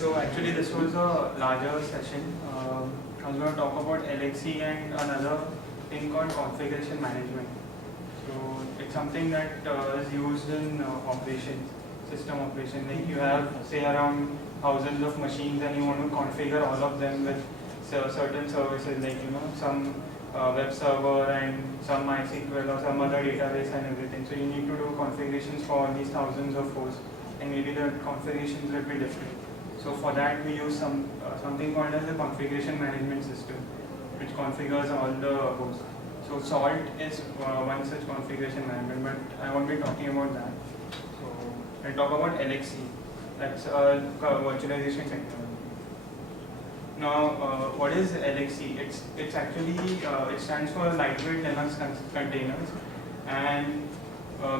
So actually this was a larger session. I was going to talk about LXC and another thing called configuration management. So it's something that is used in operations, system operation. Like you have say around thousands of machines and you want to configure all of them with certain services, like some web server and some MySQL or some other database and everything. So you need to do configurations for all these thousands of hosts, and maybe the configurations will be different. So for that we use something called as a configuration management system, which configures all the hosts. So Salt is one such configuration management, but I won't be talking about that. So I'll talk about LXC. That's a virtualization technology. Now, what is LXC? It's actually it stands for Lightweight Linux Containers, and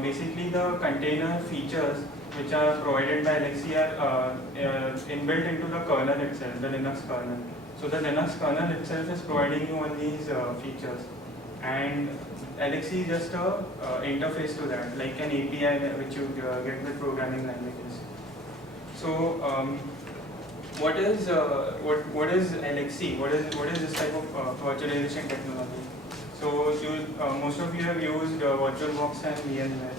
basically the container features which are provided by LXC are inbuilt into the kernel itself, the Linux kernel. So the Linux kernel itself is providing you all these features, and LXC is just a interface to that, like an API which you get with programming languages. So what is LXC? What is this type of virtualization technology? So most of you have used VirtualBox and VMware.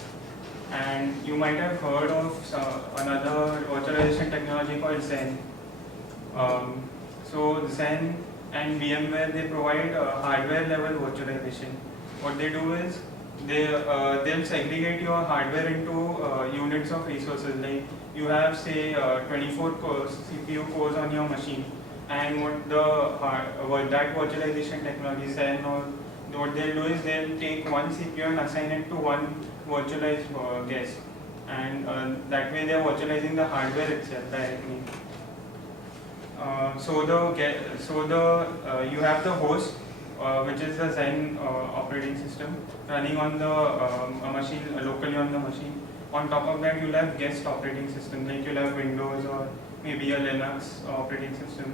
And you might have heard of another virtualization technology called Xen. So Xen and VMware, they provide hardware level virtualization. What they do is they'll segregate your hardware into units of resources. Like you have say 24 CPU cores on your machine, and what that virtualization technology Xen, or what they'll do is they'll take one CPU and assign it to one virtualized guest, and that way they are virtualizing the hardware itself directly. You have the host, which is the Xen operating system running on the machine locally on the machine. On top of that, you'll have guest operating system, like you'll have Windows or maybe a Linux operating system.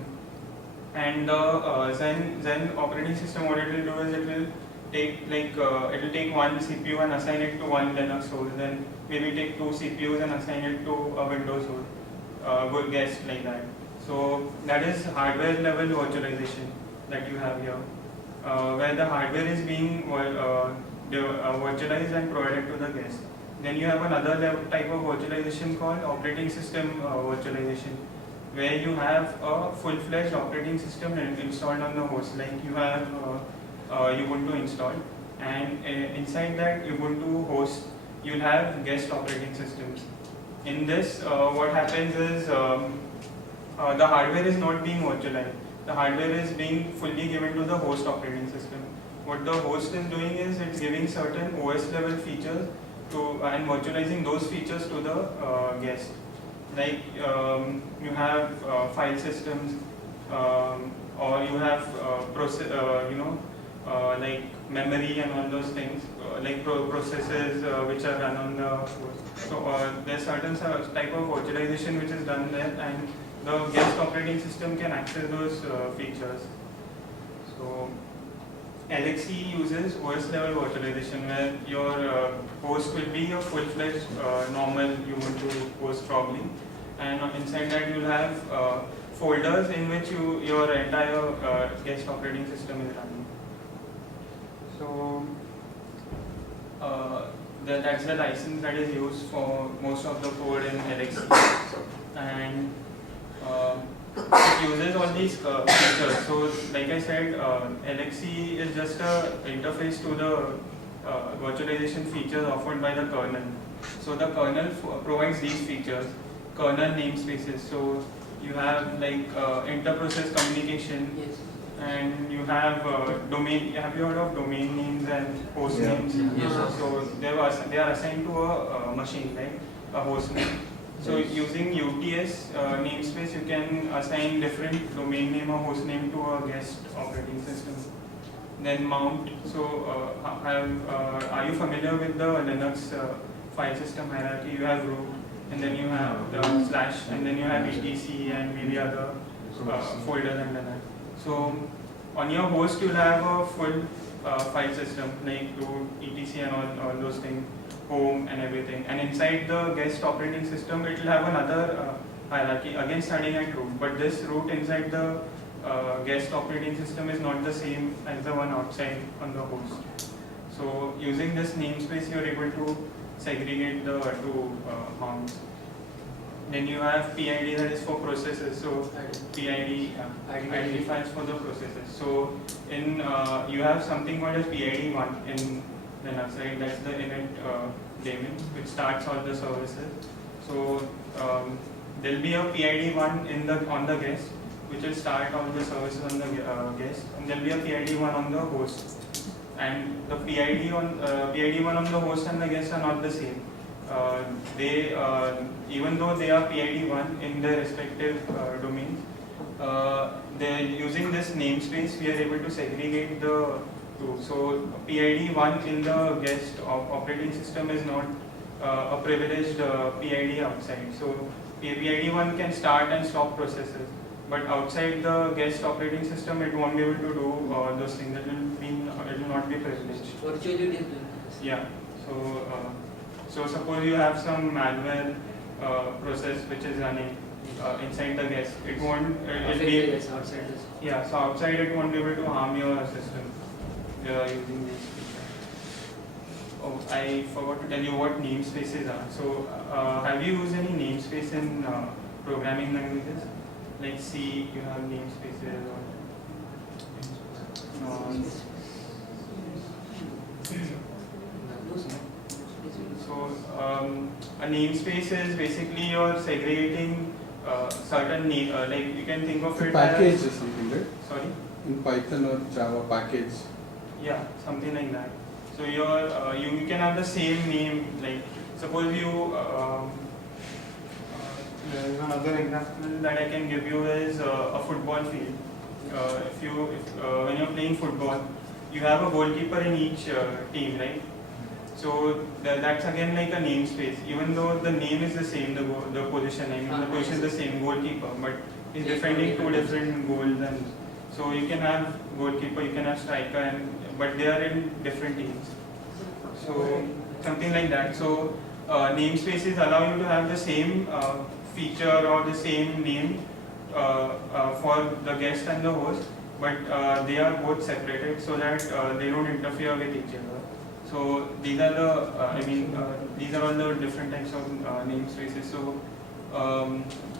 And the Xen operating system, what it will do is it will take one CPU and assign it to one Linux host, then maybe take two CPUs and assign it to a Windows host, guest, like that. So that is hardware level virtualization that you have here, where the hardware is being virtualized and provided to the guest. Then you have another type of virtualization called operating system virtualization, where you have a full-fledged operating system installed on the host, like you have Ubuntu installed, and inside that Ubuntu host you'll have guest operating systems. In this, what happens is the hardware is not being virtualized. The hardware is being fully given to the host operating system. What the host is doing is it's giving certain OS level features and virtualizing those features to the guest. Like you have file systems, or you have like memory and all those things, like processes which are run on the host. So there's certain type of virtualization which is done there, and the guest operating system can access those features. So LXC uses OS level virtualization, where your host will be a full-fledged normal Ubuntu host probably, and inside that you'll have folders in which your entire guest operating system is running. So that's the license that is used for most of the code in LXC, and it uses all these features. So like I said, LXC is just an interface to the virtualization features offered by the kernel. So the kernel provides these features, kernel namespaces. So you have like inter-process communication. Yes. And you have domain. Have you heard of domain names and host names? Yes. So they are assigned to a machine, right? A host name. So using UTS namespace, you can assign different domain name or host name to a guest operating system. Then mount. So are you familiar with the Linux file system hierarchy? You have root, and then you have the slash, and then you have etc and maybe other folders under that. So on your host you'll have a full file system, like root, etc and all those things, home and everything. And inside the guest operating system it will have another hierarchy, again starting at root, but this root inside the guest operating system is not the same as the one outside on the host. So using this namespace, you are able to segregate the two mounts. Then you have PID, that is for processes. So PID identifies for the processes. So in you have something called as PID1 in Linux, right? That's the init daemon which starts all the services. So there'll be a PID1 in the on the guest, which will start all the services on the guest, and there'll be a PID1 on the host. And the PID1 on the host and the guest are not the same. They even though they are PID1 in their respective domains, they're using this namespace. We are able to segregate the two. So PID1 in the guest operating system is not a privileged PID outside. So PID1 can start and stop processes, but outside the guest operating system, it won't be able to do those things. It will not be privileged. Virtually it is doing. Yeah. So suppose you have some malware process which is running inside the guest. It won't. It'll be outside this. yeah. So outside it won't be able to harm your system using these features. Oh, I forgot to tell you what namespaces are. So have you used any namespace in programming languages? Like C, you have namespaces or so a namespace is basically you're segregating certain name, like you can think of it package as or something, right? sorry. In Python or Java package. Yeah, something like that. So you can have the same name. Like suppose you there is another example that I can give you is a football field. When you're playing football, you have a goalkeeper in each team, right? So that's again like a namespace. Even though the name is the same, the position, I mean the position is the same, goalkeeper, but he's defending two different goals, and so you can have goalkeeper, you can have striker, but they are in different teams. So something like that. So namespaces allow you to have the same feature or the same name for the guest and the host, but they are both separated so that they don't interfere with each other. So these are these are all the different types of namespaces. So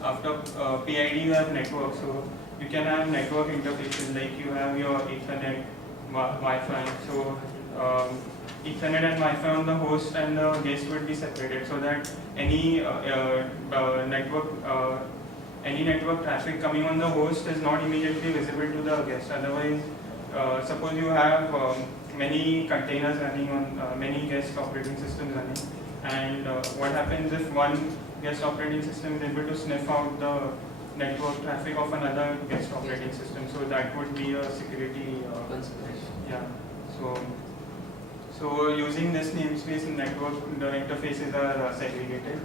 after PID you have network. So you can have network interfaces, like you have your Ethernet, Wi-Fi. So Ethernet and Wi-Fi on the host and the guest would be separated, so that any network traffic coming on the host is not immediately visible to the guest. Otherwise, suppose you have many containers running on many guest operating systems running, and what happens if one guest operating system is able to sniff out the network traffic of another guest operating system? So that would be a security yeah. So using this namespace in network, the interfaces are segregated.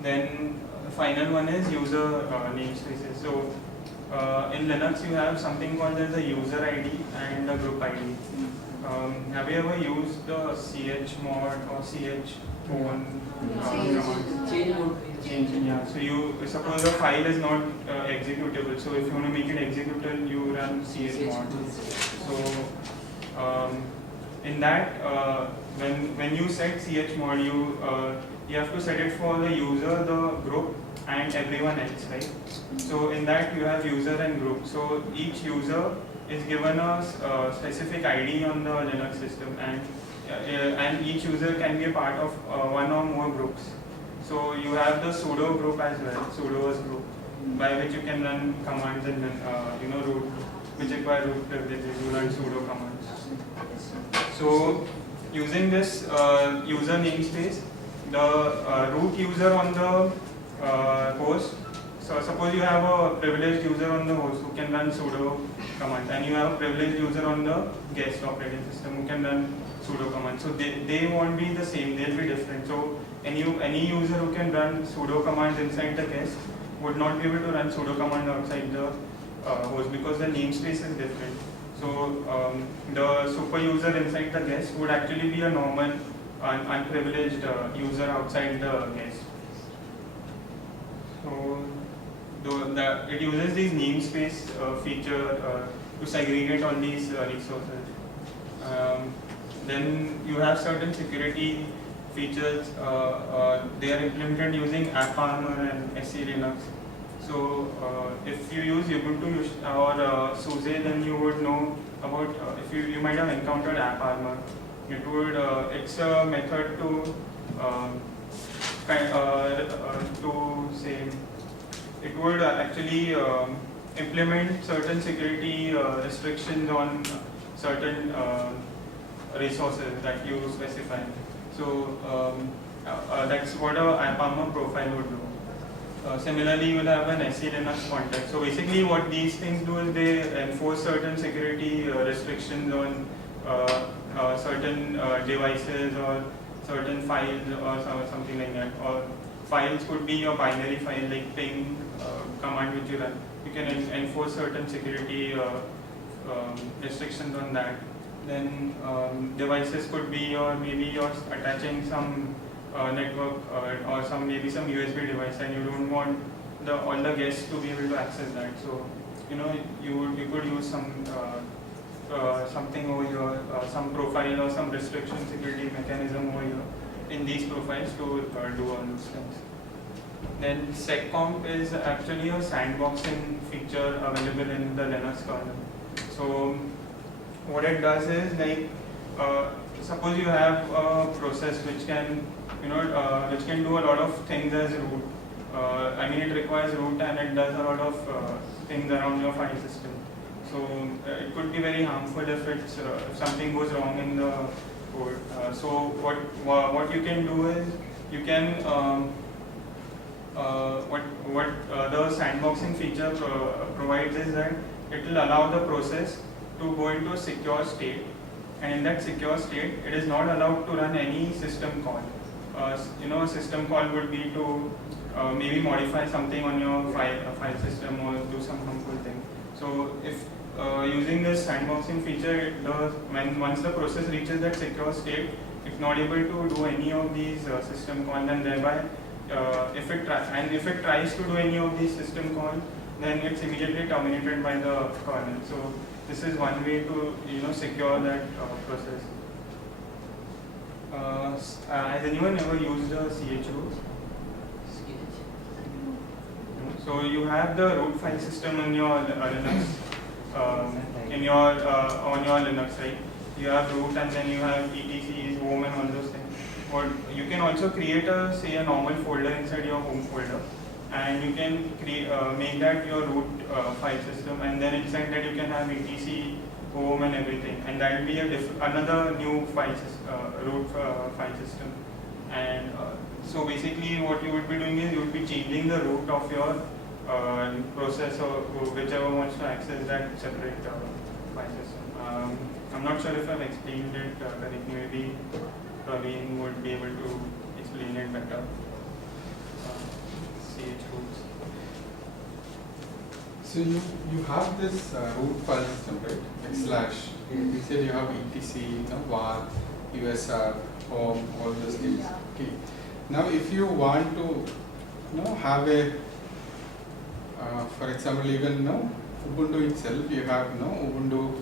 Then the final one is user namespaces. So in Linux you have something called as a user ID and a group ID. Have you ever used the chmod or chown command? Change. Yeah. So you suppose a file is not executable. So if you want to make it executable, you run chmod. So in that, when you set chmod, you have to set it for the user, the group, and everyone else, right? So in that you have user and group. So each user is given a specific ID on the Linux system, and each user can be a part of one or more groups. So you have the sudo group as well, sudo's group, by which you can run commands and root, which require root privileges. You run sudo commands. So using this user namespace, the root user on the host. So suppose you have a privileged user on the host who can run sudo command, and you have a privileged user on the guest operating system who can run sudo command. So they won't be the same, they'll be different. So any user who can run sudo commands inside the guest would not be able to run sudo command outside the host, because the namespace is different. So the super user inside the guest would actually be a normal unprivileged user outside the guest. So it uses these namespace feature to segregate all these resources. Then you have certain security features. They are implemented using AppArmor and SE Linux. So if you use Ubuntu or SUSE, then you would know about. If you might have encountered AppArmor. It's a method to say it would actually implement certain security restrictions on certain resources that you specify. So that's what a AppArmor profile would do. Similarly, you will have an SE Linux context. So basically what these things do is they enforce certain security restrictions on certain devices or certain files or something like that. Or files could be a binary file like ping command which you run. You can enforce certain security restrictions on that. Then devices could be, or maybe you're attaching some network or maybe some USB device, and you don't want all the guests to be able to access that. So you could use something over here, some profile or some restriction security mechanism over here in these profiles to do all those things. Then seccomp is actually a sandboxing feature available in the Linux kernel. So what it does is, like, suppose you have a process which can do a lot of things as root. It requires root and it does a lot of things around your file system. So it could be very harmful if something goes wrong in the code. So what you can do is you can what the sandboxing feature provides is that it will allow the process to go into a secure state, and in that secure state, it is not allowed to run any system call. A system call would be to maybe modify something on your file system or do some harmful thing. So if using this sandboxing feature, once the process reaches that secure state, it's not able to do any of these system calls, and thereby if it tries to do any of these system calls, then it's immediately terminated by the kernel. So this is one way to secure that process. Has anyone ever used a chroot? So you have the root file system in your Linux, on your Linux, right? You have root, and then you have etcs, home, and all those things. But you can also create a normal folder inside your home folder, and you can make that your root file system, and then inside that you can have etc, home, and everything, and that will be another new file root file system. And so basically what you would be doing is you would be changing the root of your process, or whichever wants to access that separate file system. I'm not sure if I've explained it correctly. Maybe Praveen would be able to explain it better. Chroots. So you have this root file system, right? Like / you said you have etc, var, usr, home, all those things. Okay. Now if you want to have a for example, even Ubuntu itself, you have Ubuntu,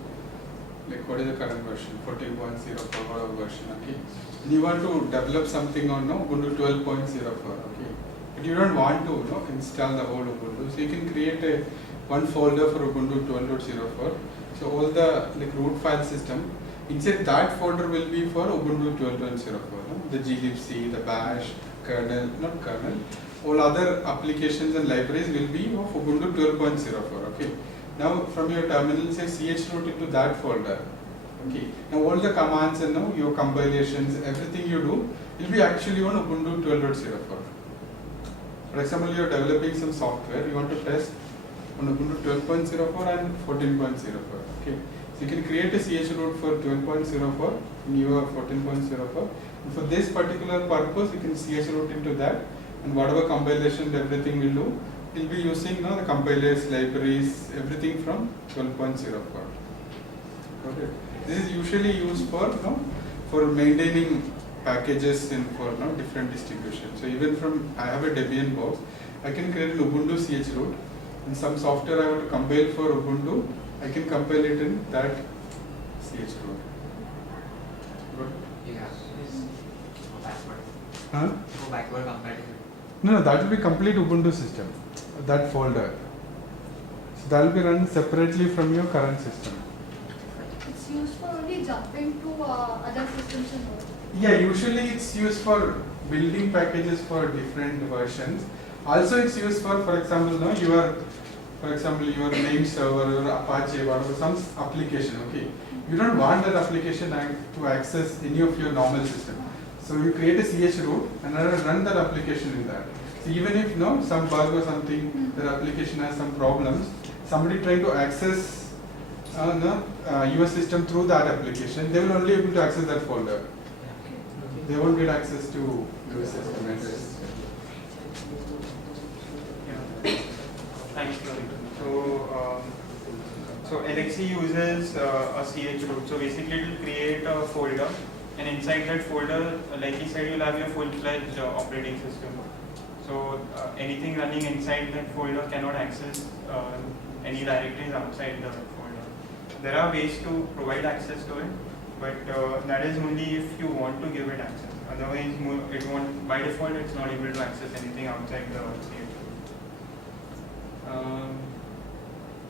like what is the current version, 14.04 version, okay? And you want to develop something on Ubuntu 12.04, okay? But you don't want to install the whole Ubuntu, so you can create one folder for Ubuntu 12.04. So all the root file system, inside that folder will be for Ubuntu 12.04, the glibc, the bash, kernel, not kernel, all other applications and libraries will be of Ubuntu 12.04, okay? Now from your terminal, say chroot into that folder, okay? Now all the commands and your compilations, everything you do will be actually on Ubuntu 12.04. For example, you are developing some software, you want to test on Ubuntu 12.04 and 14.04, okay? So you can create a chroot for 12.04 and you have 14.04. And for this particular purpose, you can chroot into that, and whatever compilation everything will do, we'll be using the compilers, libraries, everything from 12.04. Okay. This is usually used for maintaining packages for different distributions. So even I have a Debian box, I can create an Ubuntu CH root, and some software I want to compile for Ubuntu, I can compile it in that CH root. Good. Yeah. Go backward. Huh? Go backward compatibility. No, that will be complete Ubuntu system, that folder. So that will be run separately from your current system. It's used for only jumping to other systems and all. Yeah, usually it's used for building packages for different versions. Also, it's used for example, no, your name server or Apache, whatever, some application. Okay, you don't want that application to access any of your normal system. So you create a CH root and run that application in that. So even if some bug or something, the application has some problems, somebody trying to access your system through that application, they will only be able to access that folder. They won't get access to your system address. Yeah. Thanks, Lorik. So LXC uses a CH root. So basically, it will create a folder, and inside that folder, like he said, you'll have your full-fledged operating system. So anything running inside that folder cannot access any directories outside the folder. There are ways to provide access to it, but that is only if you want to give it access. Otherwise, it won't. By default, it's not able to access anything outside the CH.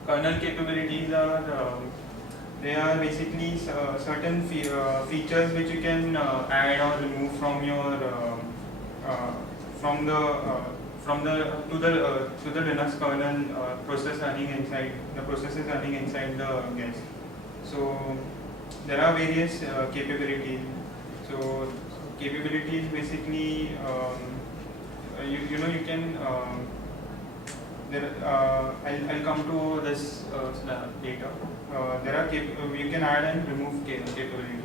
Kernel capabilities are they are basically certain features which you can add or remove from your to the Linux kernel process running inside the processes running inside the guest. So there are various capabilities. So capabilities basically you can I'll come to this later. There are you can add and remove capabilities,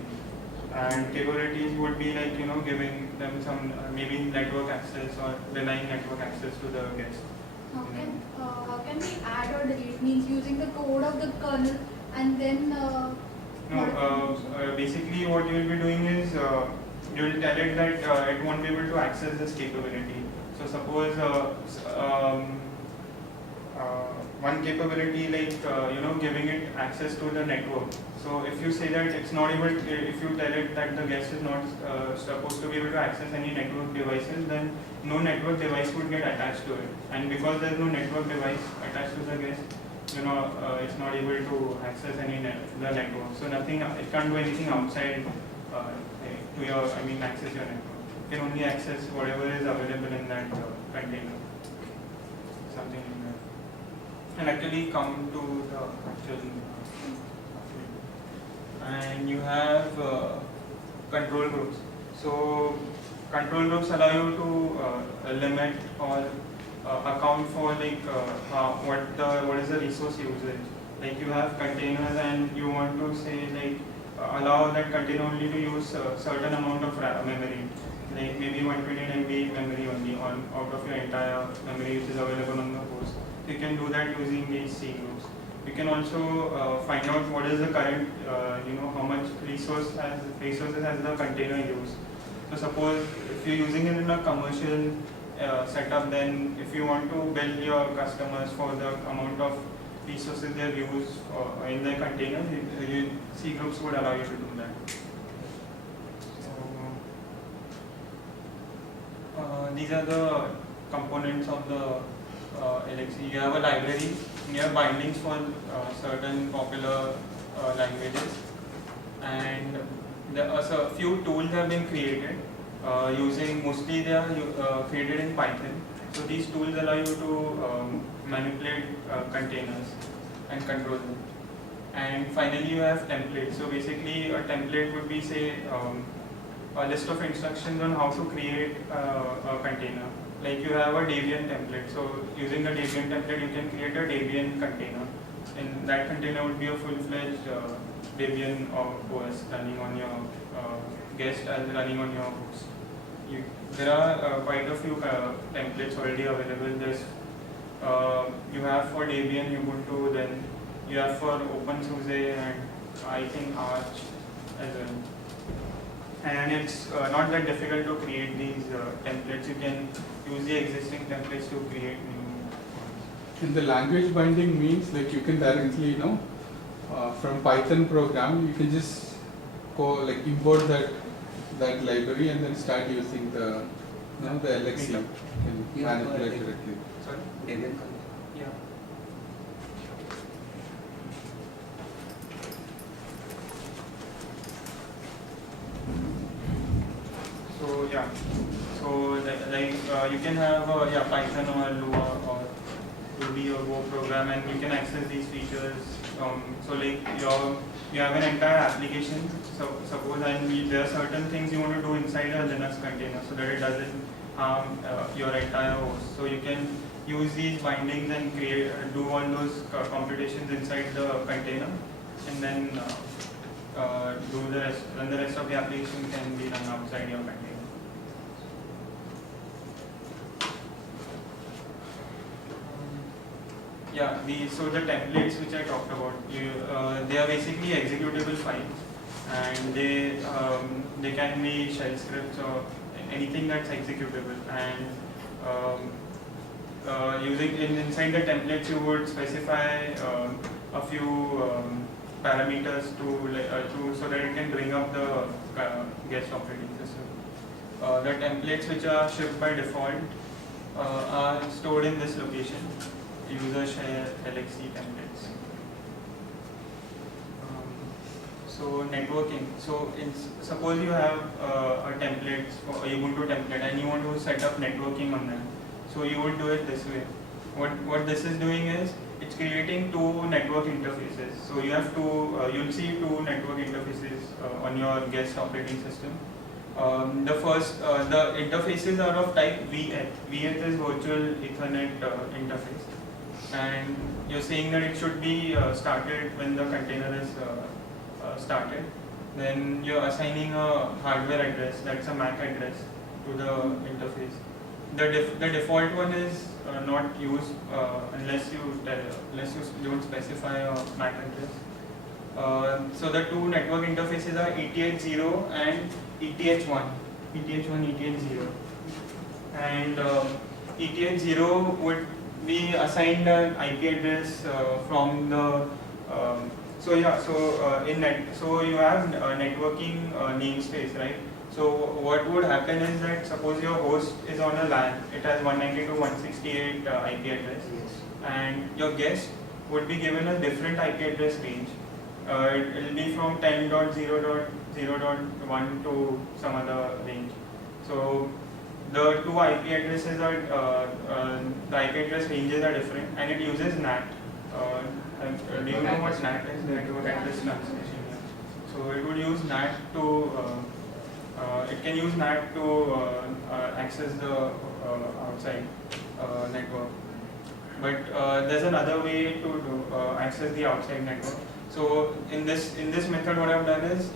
and capabilities would be like giving them some maybe network access or denying network access to the guest. How can we add or delete? Means using the code of the kernel and then. No, basically what you will be doing is you will tell it that it won't be able to access this capability. So suppose one capability like giving it access to the network. So if you say that it's not able, if you tell it that the guest is not supposed to be able to access any network devices, then no network device would get attached to it. And because there is no network device attached to the guest, it's not able to access any the network. So nothing, it can't do anything outside to your, access your network. It can only access whatever is available in that container. Something like that. And actually come to the actual. And you have control groups. So control groups allow you to limit or account for what is the resource usage. Like you have containers and you want to say allow that container only to use a certain amount of memory, like maybe 128 MB memory only out of your entire memory which is available on the host. You can do that using these C groups. You can also find out what is the current, how much resources has the container used. So suppose if you're using it in a commercial setup, then if you want to bill your customers for the amount of resources they have used in their container, C groups would allow you to do that. So these are the components of the LXC. You have a library, you have bindings for certain popular languages, and a few tools have been created mostly they are created in Python. So these tools allow you to manipulate containers and control them. And finally you have templates. So basically a template would be say a list of instructions on how to create a container. Like you have a Debian template. So using the Debian template you can create a Debian container. And that container would be a full-fledged Debian OS running on your guest as running on your host. There are quite a few templates already available. There's you have for Debian, Ubuntu, then you have for OpenSUSE and I think Arch as well. And it's not that difficult to create these templates. You use the existing templates to create new ones. And the language binding means like you can directly, from Python program, you can just go like import that library and then start using the LXC and Yeah. manipulate directly. Sorry? Debian. Yeah. So yeah, so you can have Python or Lua or Ruby or Go program, and you can access these features. So like you have an entire application. So suppose there are certain things you want to do inside a Linux container so that it doesn't harm your entire host. So you can use these bindings and do all those computations inside the container, and then do the rest. Then the rest of the application can be run outside your container. Yeah, so the templates which I talked about, they are basically executable files, and they can be shell scripts or anything that's executable. And inside the templates, you would specify a few parameters so that it can bring up the guest operating system. The templates which are shipped by default are stored in this location. User share LXC templates. So networking. So suppose you have a template, a Ubuntu template, and you want to set up networking on that. So you would do it this way. What this is doing is it's creating two network interfaces. So you have you'll see two network interfaces on your guest operating system. The interfaces are of type VETH. VETH is Virtual Ethernet interface. And you're saying that it should be started when the container is started. Then you're assigning a hardware address, that's a MAC address, to the interface. The default one is not used unless you don't specify a MAC address. So the two network interfaces are ETH0 and ETH1. ETH1, ETH0. And ETH0 would be assigned an IP address from the so you have networking namespace, right? So what would happen is that suppose your host is on a LAN, it has 192.168 IP address, Yes. and your guest would be given a different IP address range. It will be from 10.0.0.1 to some other range. So the two IP addresses are the IP address ranges are different, and it uses NAT. Do you know what NAT is? Network address transmission. So it would use NAT to it can use NAT to access the outside network. But there's another way to access the outside network. So in this method, what I've done is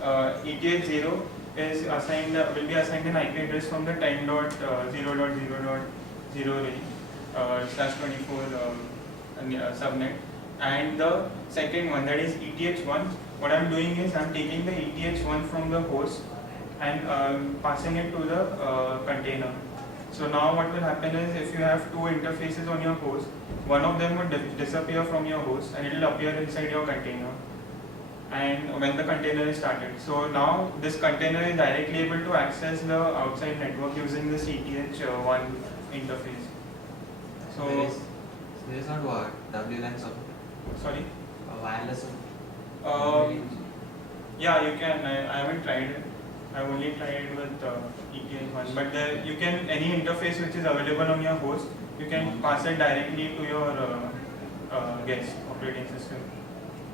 ETH0 is will be assigned an IP address from the 10.0.0.0 range /24 subnet, and the second one, that is ETH1. What I'm doing is I'm taking the ETH1 from the host and passing it to the container. So now what will happen is if you have two interfaces on your host, one of them would disappear from your host and it will appear inside your container, and when the container is started. So now this container is directly able to access the outside network using this ETH1 interface. So there is not WLAN support. sorry? Wireless. Yeah, you can. I haven't tried it. I've only tried with ETH1. But any interface which is available on your host, you can pass it directly to your guest operating system.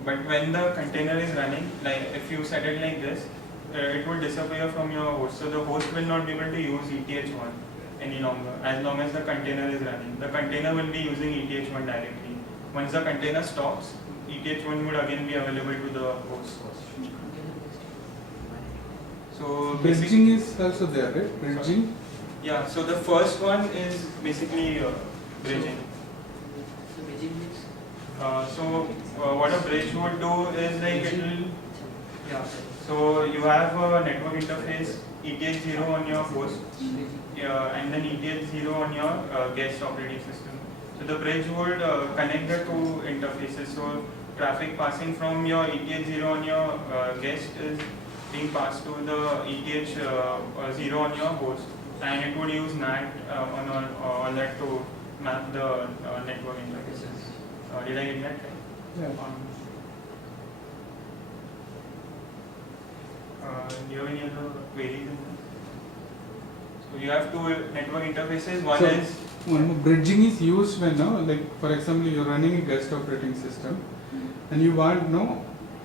But when the container is running, like if you set it like this, it will disappear from your host. So the host will not be able to use ETH1 any longer as long as the container is running. The container will be using ETH1 directly. Once the container stops, ETH1 would again be available to the host. So Bridging is also there, right? Bridging. yeah, so the first one is basically bridging. So bridging means What a bridge would do is like it will, yeah. So you have a network interface ETH0 on your host, and then ETH0 on your guest operating system. So the bridge would connect the two interfaces. So traffic passing from your ETH0 on your guest is being passed to the ETH0 on your host, and it would use NAT on all that to map the network interfaces. Did I get that right? Yeah. Do you have any other queries in this? So you have two network interfaces. One So, is one more, bridging is used when, like for example, you're running a guest operating system and you want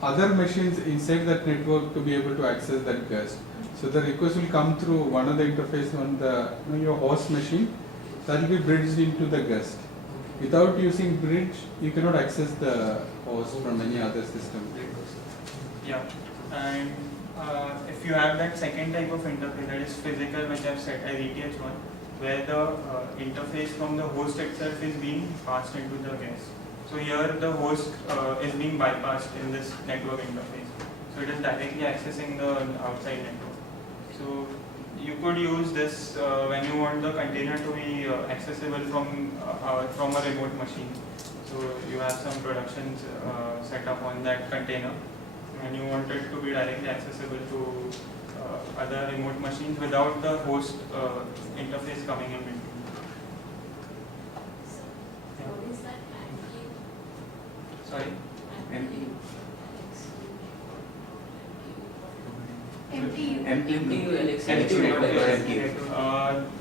other machines inside that network to be able to access that guest. So the request will come through one of the interface on the your host machine that will be bridged into the guest. Without using bridge, you cannot access the host from any other system. yeah, and if you have that second type of interface, that is physical, which I've set as ETH1, where the interface from the host itself is being passed into the guest. So here the host is being bypassed in this network interface. So it is directly accessing the outside network. So you could use this when you want the container to be accessible from a remote machine. So you have some productions set up on that container, and you want it to be directly accessible to other remote machines without the host interface coming in between. What is that Sorry? MTU. MTU, Alexa.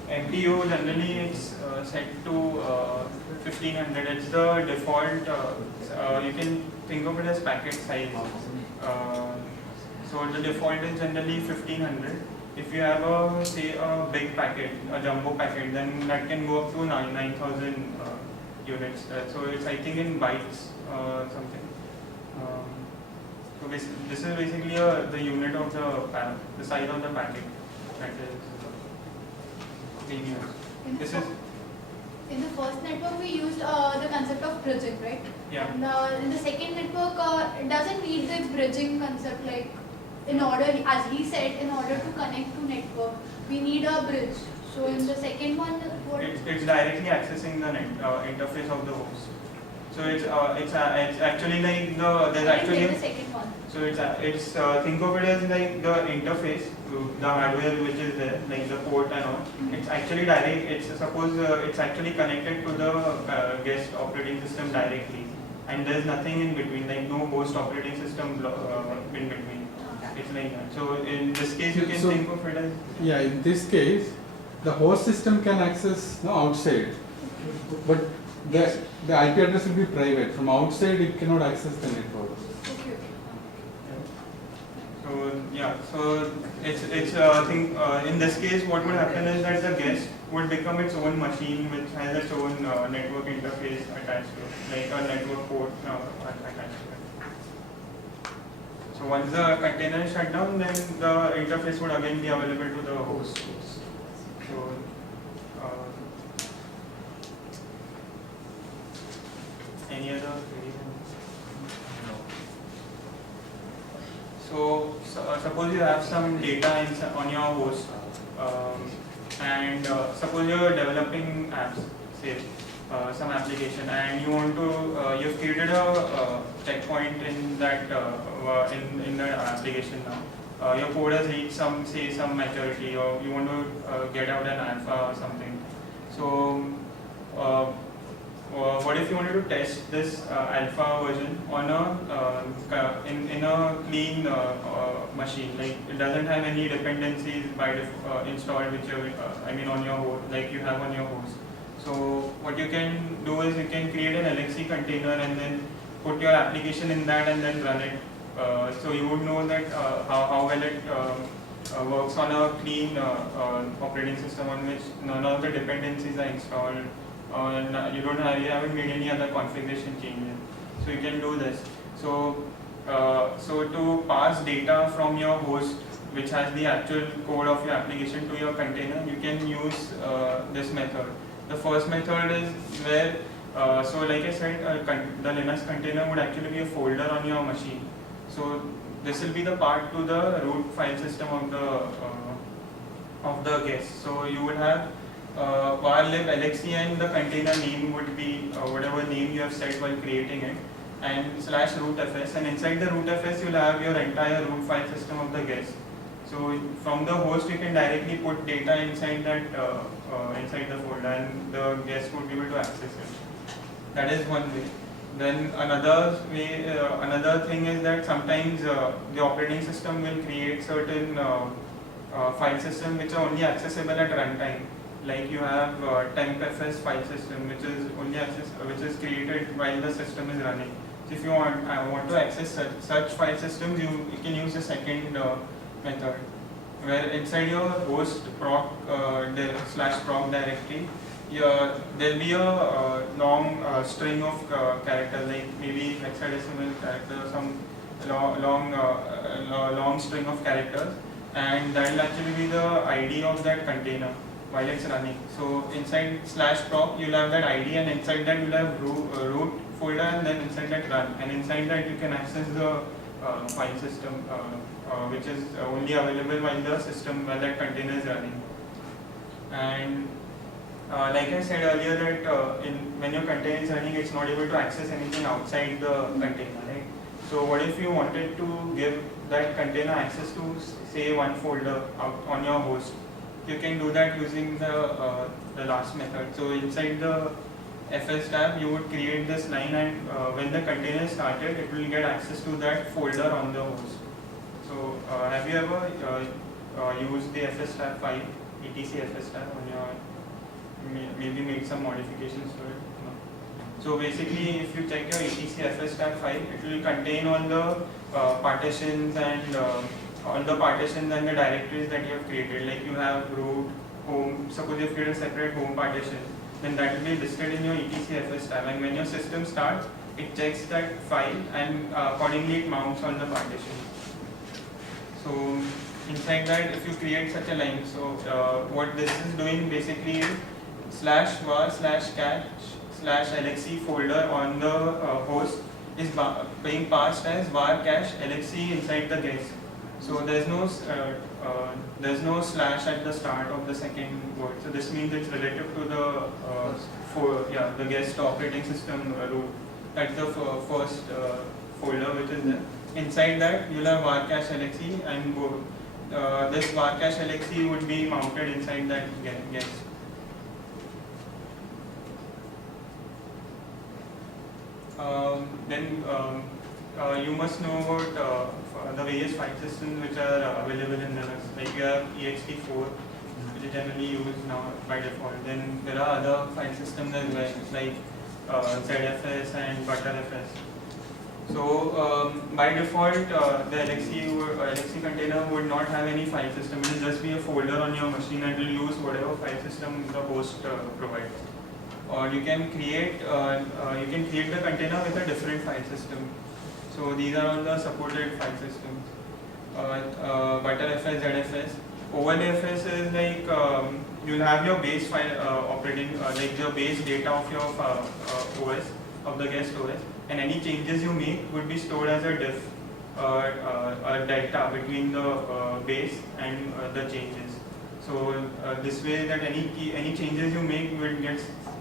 MTU generally it's set to 1500. It's the default. You can think of it as packet size. So the default is generally 1500. If you have a big packet, a jumbo packet, then that can go up to 9,000 units. So it's I think in bytes something. So this is basically the unit of the size of the packet that is being used. This is In the first network, we used the concept of bridging, right? yeah. And in the second network, it doesn't need the bridging concept. Like, in order, as he said, in order to connect to network, we need a bridge. So in the second one, what? It's directly accessing the interface of the host. So it's actually like there's actually the second one. so it's think of it as like the interface, the hardware which is there, like the port and all. It's actually direct. It's actually connected to the guest operating system directly, and there's nothing in between, like no host operating system in between. It's like that. So in this case, you can So- think of it as Yeah, in this case, the host system can access outside, but the IP address will be private. From outside, it cannot access the network. Okay. So yeah, so it's thing in this case, what would happen is that the guest would become its own machine, which has its own network interface attached to it, like a network port attached to it. So once the container is shut down, then the interface would again be available to the host. So any other queries? So suppose you have some data on your host, and suppose you're developing apps, say some application, and you want to you've created a checkpoint in that in the application now. Your code has reached some maturity, or you want to get out an alpha or something. So what if you wanted to test this alpha version on in a clean machine, like it doesn't have any dependencies installed which on your host, like you have on your host. So what you can do is you can create an LXC container and then put your application in that and then run it. So you would know that how well it works on a clean operating system on which none of the dependencies are installed. You haven't made any other configuration changes, so you can do this. So to pass data from your host, which has the actual code of your application, to your container, you can use this method. The first method is where, so like I said, the Linux container would actually be a folder on your machine. So this will be the part to the root file system of the guest. So you would have var lib lxc and the container name would be whatever name you have set while creating it, and slash root fs, and inside the root fs you'll have your entire root file system of the guest. So from the host you can directly put data inside that inside the folder, and the guest would be able to access it. That is one way. Then another way, another thing is that sometimes the operating system will create certain file system which are only accessible at runtime. Like you have tempfs file system which is only which is created while the system is running. So if you want to access such file systems, you can use the second method, where inside your host proc slash proc directory, there'll be a long string of characters, like maybe hexadecimal character or some long string of characters, and that will actually be the ID of that container while it's running. So inside slash proc you'll have that ID, and inside that you'll have root folder, and then inside that run, and inside that you can access the file system which is only available while that container is running. And like I said earlier that when your container is running, it's not able to access anything outside the container, right? So what if you wanted to give that container access to say one folder out on your host? You can do that using the last method. So inside the fs tab you would create this line, and when the container is started it will get access to that folder on the host. So have you ever used the fs tab file, etc fs tab on your, maybe made some modifications to it? No. So basically if you check your etc fs tab file, it will contain all the partitions and the directories that you have created. Like you have root, home. Suppose you have created a separate home partition, then that will be listed in your etc fs tab, and when your system starts it checks that file, and accordingly it mounts on the partition. So inside that, if you create such a line, so what this is doing basically is slash var slash cache slash lxc folder on the host is being passed as var cache lxc inside the guest. So there's no slash at the start of the second word. So this means it's relative to the the guest operating system root. That's the first folder which is there. Inside that you'll have var cache lxc, and this var cache lxc would be mounted inside that guest. Then you must know about the various file systems which are available in Linux. Like you have ext4, which is generally used now by default. Then there are other file systems as well, like ZFS and ButterFS. So by default, the LXC container would not have any file system. It will just be a folder on your machine, and it will use whatever file system the host provides. Or you can create the container with a different file system. So these are all the supported file systems. ButterFS, ZFS. OverlayFS is like you'll have your base file operating, like your base data of your OS, of the guest OS, and any changes you make would be stored as a diff, a delta between the base and the changes. So this way that any changes you make will get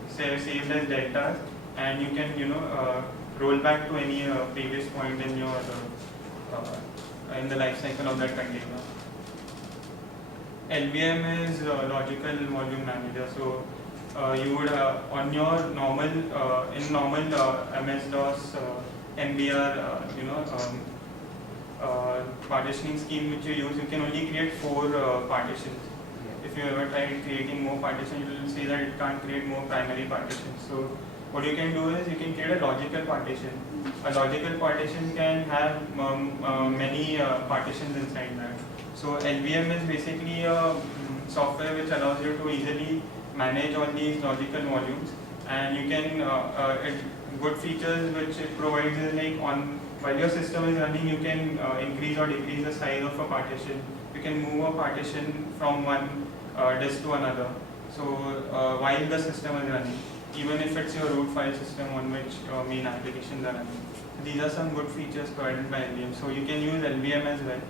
saved as deltas, and you can roll back to any previous point in your in the life cycle of that container. LVM is logical volume manager. So you would on your normal in normal MS-DOS MBR partitioning scheme which you use, you can only create 4 partitions. If you ever tried creating more partitions, you will see that it can't create more primary partitions. So what you can do is you can create a logical partition. A logical partition can have many partitions inside that. So LVM is basically a software which allows you to easily manage all these logical volumes, and you can good features which it provides is like while your system is running, you can increase or decrease the size of a partition. You can move a partition from one disk to another. So while the system is running, even if it's your root file system on which your main applications are running. These are some good features provided by LVM. So you can use LVM as well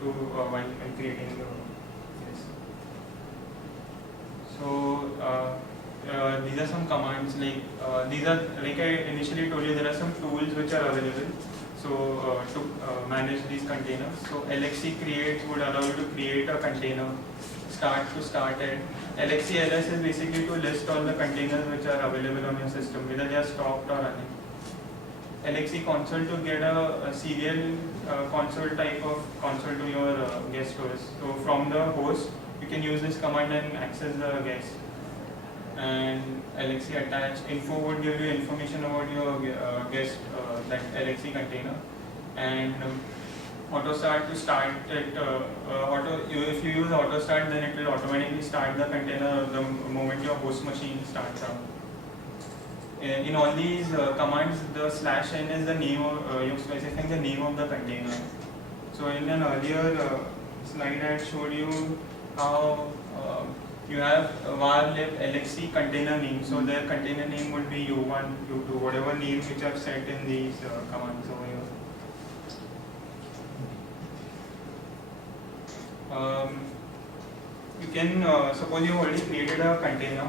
to while creating this. So these are some commands like these are, like I initially told you, there are some tools which are available. So to manage these containers. So LXC create would allow you to create a container, start to start it. LXC LS is basically to list all the containers which are available on your system, whether they are stocked or running. LXC console to get a serial console type of console to your guest OS. So from the host, you can use this command and access the guest. And LXC attach info would give you information about your guest, that LXC container. And auto start to start it. If you use auto start, then it will automatically start the container the moment your host machine starts up. In all these commands, the /n is the name of, you're specifying the name of the container. So in an earlier slide I showed you how you have var lib LXC container name. So their container name would be u1, u2, whatever names which are set in these commands over here. You can suppose you already created a container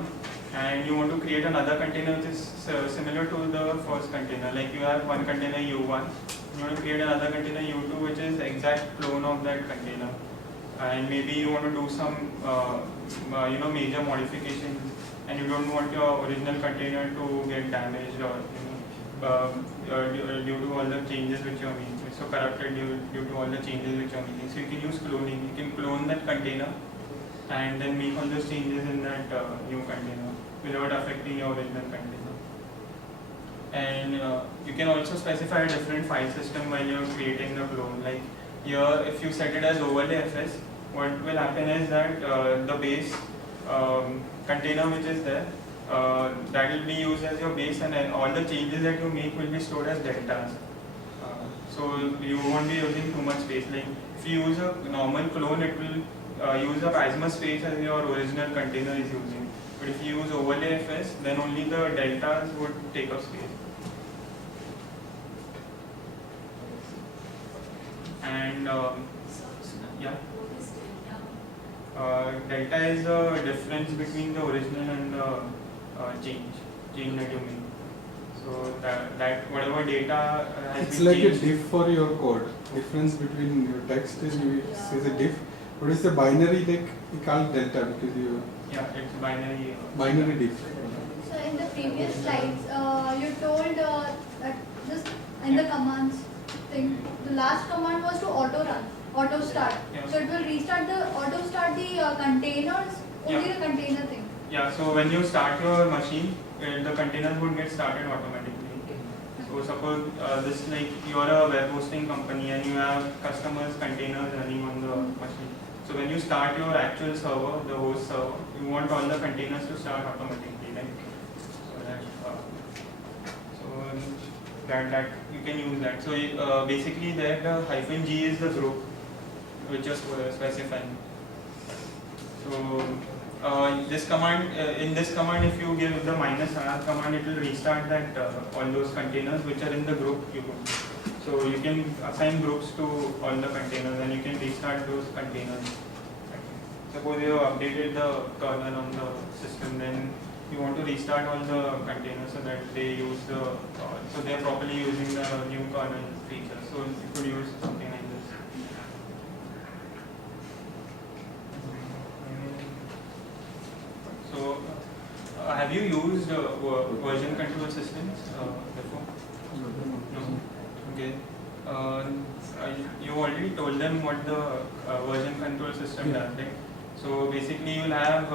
and you want to create another container which is similar to the first container. Like you have one container u1, you want to create another container u2 which is exact clone of that container. And maybe you want to do some major modifications and you don't want your original container to get damaged or due to all the changes which you are making, so corrupted due to all the changes which you are making. So you can use cloning. You can clone that container and then make all those changes in that new container without affecting your original container. And you can also specify a different file system while you are creating the clone. Like here, if you set it as overlay.fs, what will happen is that the base container which is there, that will be used as your base, and then all the changes that you make will be stored as deltas. So you won't be using too much space. Like if you use a normal clone, it will use up as much space as your original container is using. But if you use overlay.fs, then only the deltas would take up space. And yeah. Delta is the difference between the original and the change that you make. So that whatever data has It's been like changed. a diff for your code. Difference between your text is a diff. What is the binary, like we call it delta because you Yeah, it's binary. binary diff. So in the previous slides, you told that just in the commands thing, the last command was to auto run, auto start. Yeah. So it will restart the auto start the containers, only Yeah. the container thing. Yeah, so when you start your machine, the containers would get started automatically. So suppose this, like you are a web hosting company and you have customers' containers running on the machine. So when you start your actual server, the host server, you want all the containers to start automatically, right? So that you can use that. So basically, there the -g is the group which is specifying. So this command, in this command, if you give the -r command, it will restart that all those containers which are in the group you put. So you can assign groups to all the containers and you can restart those containers. Suppose you have updated the kernel on the system, then you want to restart all the containers so that they use the, so they are properly using the new kernel features. So you could use something like this. So have you used version control systems before? No. Okay. You already told them what the version control system does, right? So basically, you'll have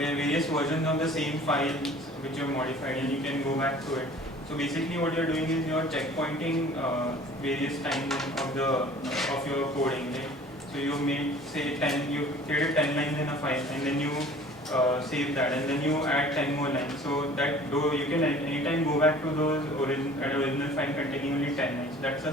various versions of the same file which you have modified, and you can go back to it. So basically, what you're doing is you're checkpointing various times of your coding, right? So you made, say, 10, you created 10 lines in a file, and then you save that, and then you add 10 more lines. So that though you can anytime go back to those original file containing only 10 lines. That's a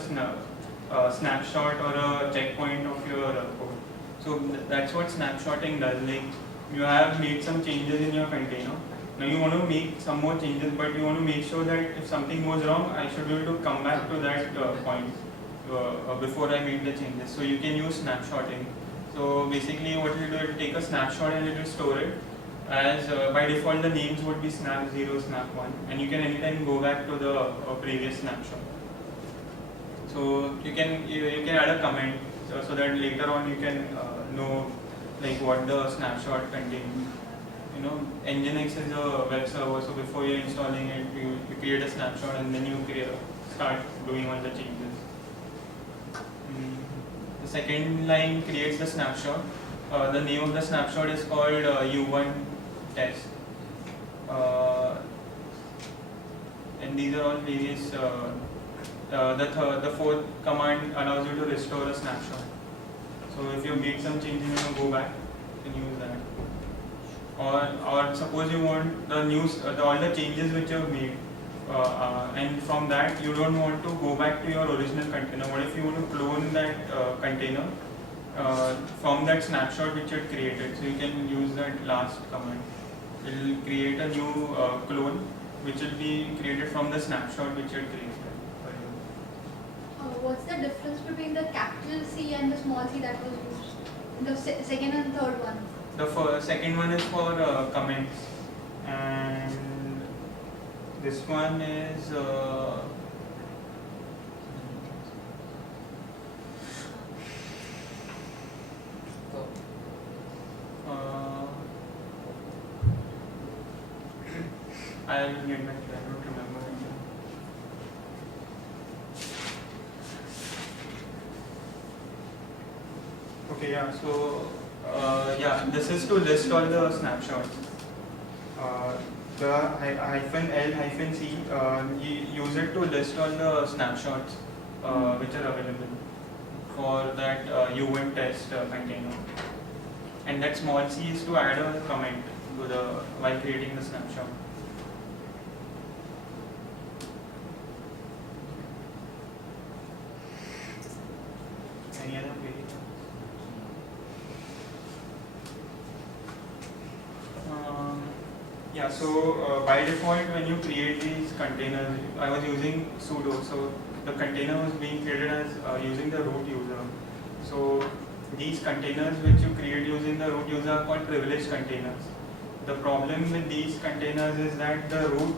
snapshot or a checkpoint of your code. So that's what snapshotting does. Like you have made some changes in your container, Now you want to make some more changes, but you want to make sure that if something goes wrong, I should be able to come back to that point before I make the changes. So you can use snapshotting. So basically what you do, it will take a snapshot and it will store it as by default the names would be snap 0, snap 1, and you can anytime go back to the previous snapshot. So you can add a comment so that later on you can know like what the snapshot contains. You know, Nginx is a web server, so before you're installing it, you create a snapshot and then you start doing all the changes. The second line creates the snapshot. The name of the snapshot is called U1 test. And these are all various. The fourth command allows you to restore a snapshot. So if you made some changes, you go back, you can use that. Or suppose you want the all the changes which you have made, and from that you don't want to go back to your original container. What if you want to clone that container from that snapshot which you had created? So you can use that last command. It will create a new clone which will be created from the snapshot which you had created. What's the difference between the capital C and the small c that was used in the second and third one? The second one is for comments, and this one is I'll get back to that. I don't remember it. Okay, yeah, so this is to list all the snapshots. The hyphen L hyphen C, you use it to list all the snapshots which are available for that U1 test container. And that small c is to add a comment to while creating the snapshot. Any other query? Yeah, so by default when you create these containers, I was using sudo, so the container was being created as using the root user. So these containers which you create using the root user are called privileged containers. The problem with these containers is that the root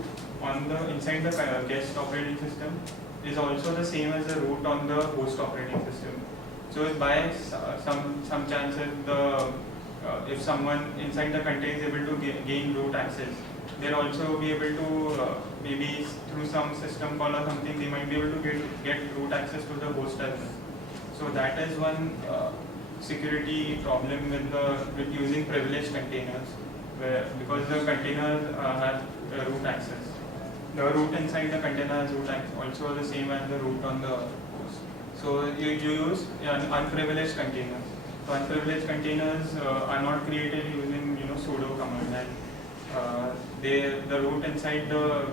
inside the guest operating system is also the same as the root on the host operating system. So by some chances if someone inside the container is able to gain root access, they'll also be able to maybe through some system call or something, they might be able to get root access to the host as well. So that is one security problem with using privileged containers, because the containers have root access. The root inside the container has root access, also the same as the root on the host. So you use unprivileged containers. So unprivileged containers are not created using sudo command, and the root inside the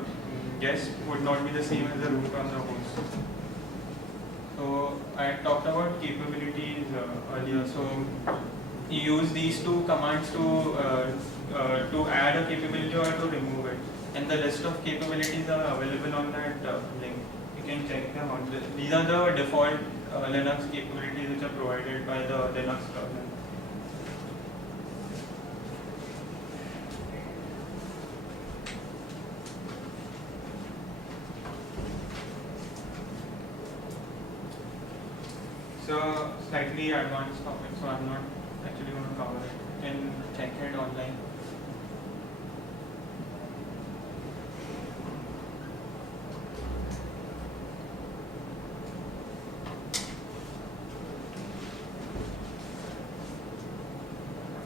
guest would not be the same as the root on the host. So I talked about capabilities earlier. So you use these two commands to add a capability or to remove it, and the list of capabilities are available on that link. You can check them out. These are the default Linux capabilities which are provided by the Linux kernel. So slightly advanced topic, so I'm not actually going to cover it. You can check it online.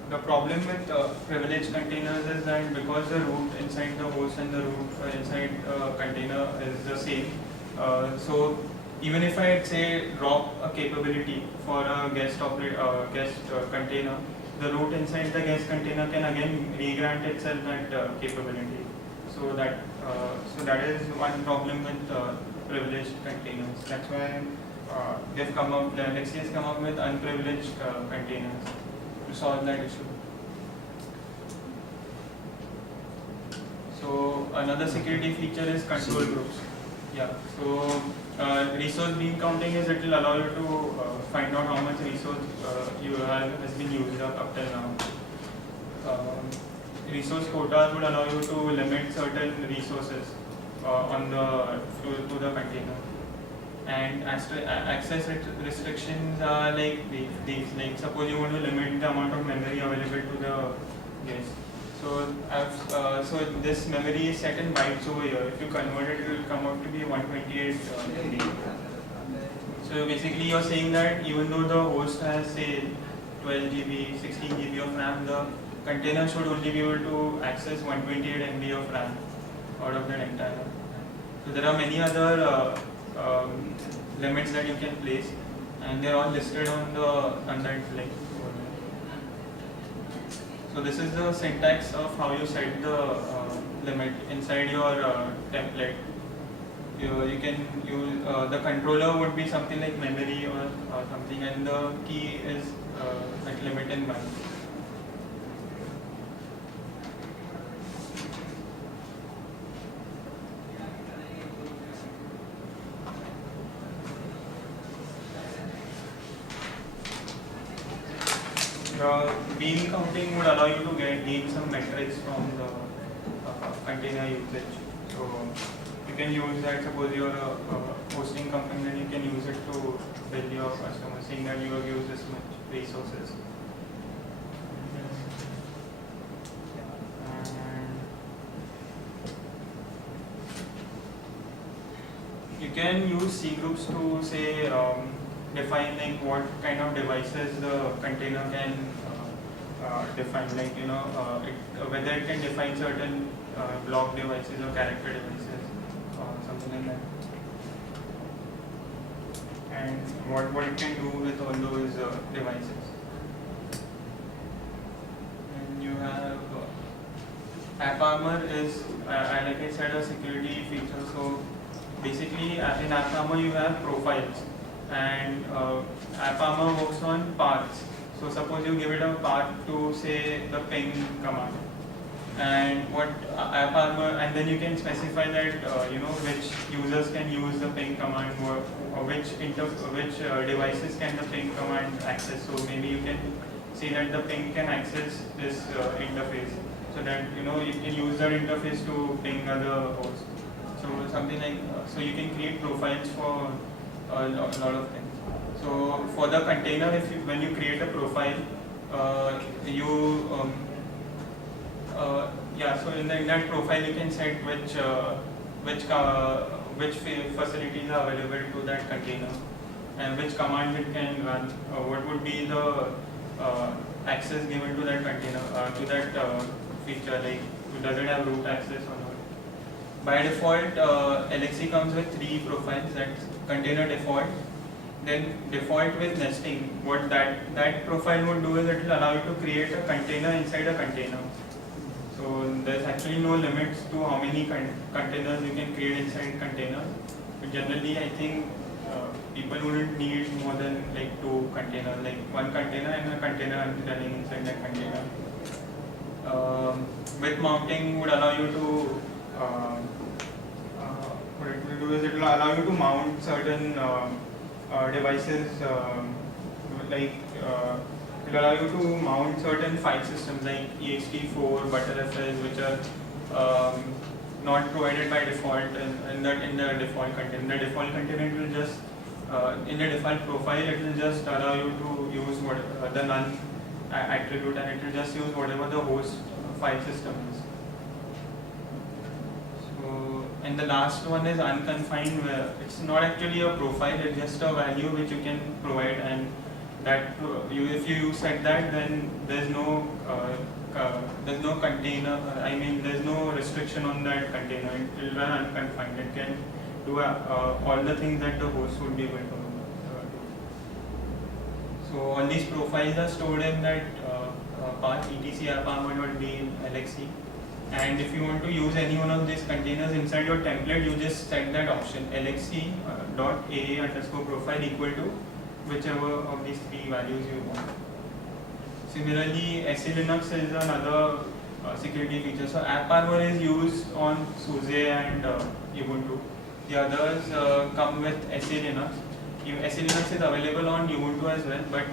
The problem with privileged containers is that because the root inside the host and the root inside container is the same, so even if I say drop a capability for a guest container, the root inside the guest container can again re-grant itself that capability. So that is one problem with privileged containers. That's why Lexi has come up with unprivileged containers to solve that issue. another security feature is control groups. Yeah. So resource bean counting is it will allow you to find out how much resource you have has been used up till now. Resource quotas would allow you to limit certain resources on the to the container. And access restrictions are like these. Like suppose you want to limit the amount of memory available to the guest. So so this memory is set in bytes over here. If you convert it, it will come out to be 128 MB. So basically, you're saying that even though the host has say 12 GB, 16 GB of RAM, the container should only be able to access 128 MB of RAM out of that entire. So there are many other limits that you can place, and they're all listed on that link. So this is the syntax of how you set the limit inside your template. You can use the controller would be something like memory or something, and the key is like limit in bytes. Bean counting would allow you to gain some metrics from the container usage. So you can use that. Suppose you're a hosting company, then you can use it to bill your customers, saying that you have used this much resources. And you can use C groups to say define like what kind of devices the container can define, like whether it can define certain block devices or character devices or something like that, and what it can do with all those devices. And you have AppArmor is like I said, a security feature. So basically in AppArmor you have profiles, and AppArmor works on paths. So suppose you give it a path to say the ping command, and what AppArmor, and then you can specify that which users can use the ping command, or which devices can the ping command access. So maybe you can say that the ping can access this interface, so that you can use that interface to ping other hosts. So something like so you can create profiles for a lot of things. So for the container, when you create a profile, so in that profile you can set which facilities are available to that container, and which command it can run. What would be the access given to that container, to that feature, like does it have root access or not. By default, LXC comes with 3 profiles. That's container default, then default with nesting. What that profile would do is it will allow you to create a container inside a container. So there's actually no limits to how many containers you can create inside containers. But generally, I think people wouldn't need more than like 2 containers, like one container and a container running inside that container. With mounting would allow you to what it will do is it will allow you to mount certain devices, like it will allow you to mount certain file systems like ext4, Btrfs, which are not provided by default in the default container. The default container, it will just in the default profile, it will just allow you to use the none attribute, and it will just use whatever the host file system is. So, and the last one is unconfined, where it's not actually a profile, it's just a value which you can provide, and that if you set that, then there's no container, there's no restriction on that container. It will run unconfined. It can do all the things that the host would be able to do. So all these profiles are stored in that path etc AppArmor.bean LXC. And if you want to use any one of these containers inside your template, you just set that option LXC.aa_profile equal to whichever of these 3 values you want. Similarly, SE Linux is another security features. So AppArmor is used on SUSE and Ubuntu. The others come with SE Linux. SE Linux is available on Ubuntu as well, but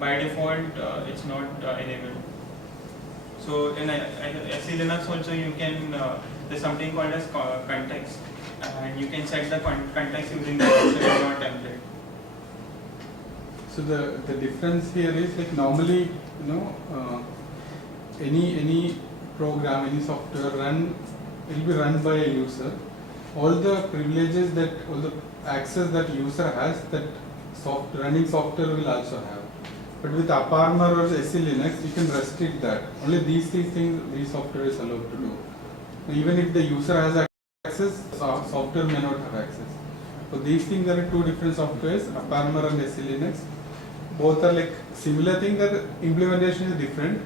by default it's not enabled. So in SE Linux also you can, there's something called as context, and you can set the context using the SE template. So the difference here is like normally, any program, any software will be run by a user. All the privileges all the access that user has, that running software will also have. But with AppArmor or SE Linux, you can restrict that. Only these things, these software is allowed to do. Even if the user has access, software may not have access. So these things are two different softwares, AppArmor and SE Linux. Both are like similar thing, that implementation is different.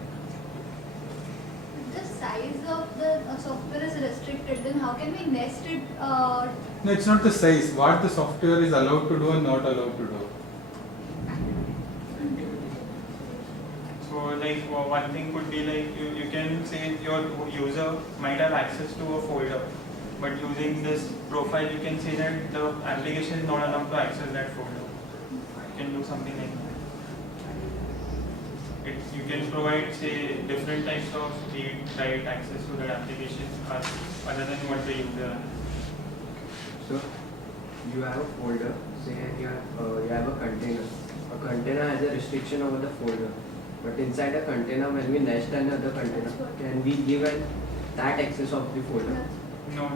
The size of the software is restricted, then how can we nest it? No, it's not the size, what the software is allowed to do and not allowed to do. So like one thing could be like you can say your user might have access to a folder, but using this profile you can say that the application is not allowed to access that folder. You can do something like that. You can provide say different types of read-write access to that application other than what the user has. So you have a folder, say you have a container. A container has a restriction over the folder. But inside a container, when we nest another container, can we give that access of the folder? No,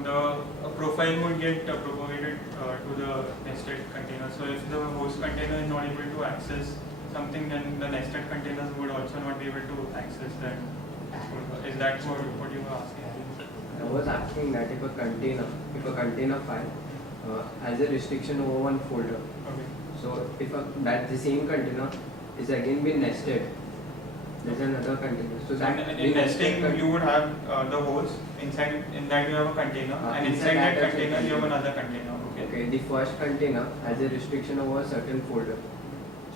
the profile would get propagated to the nested container. So if the host container is not able to access something, then the nested containers would also not be able to access that folder. Is that what you were asking? I was asking that if a container file has a restriction over one folder, Okay. so if the same container is again been nested, there's another container. So that in nesting, you would have the host. Inside, in that you have a container, and inside that container you have another container. Okay, the first container has a restriction over a certain folder.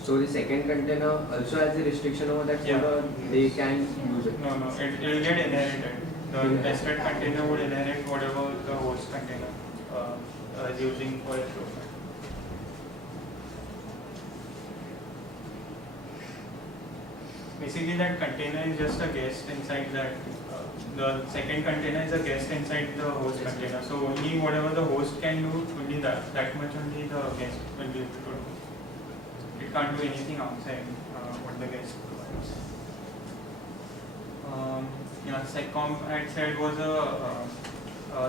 So the second container also has a restriction over that folder. They can use it. No, it will get inherited. The nested container would inherit whatever the host container is using for its profile. Basically, that container is just a guest inside that. The second container is a guest inside the host container. So only whatever the host can do, only that much only the guest will be able to do. It can't do anything outside what the guest provides. SecComp had said was a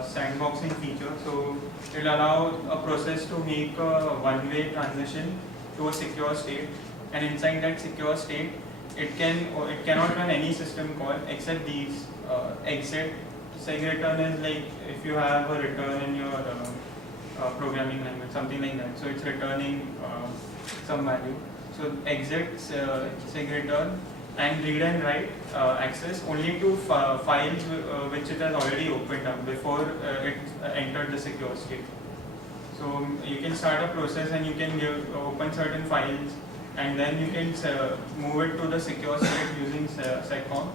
sandboxing feature. So it will allow a process to make a one-way transition to a secure state, and inside that secure state, it cannot run any system call except these. Exit segreturn is like if you have a return in your programming language, something like that. So it's returning some value. So exit segreturn and read and write access only to files which it has already opened up before it entered the secure state. So you can start a process and you can open certain files, and then you can move it to the secure state using SecComp.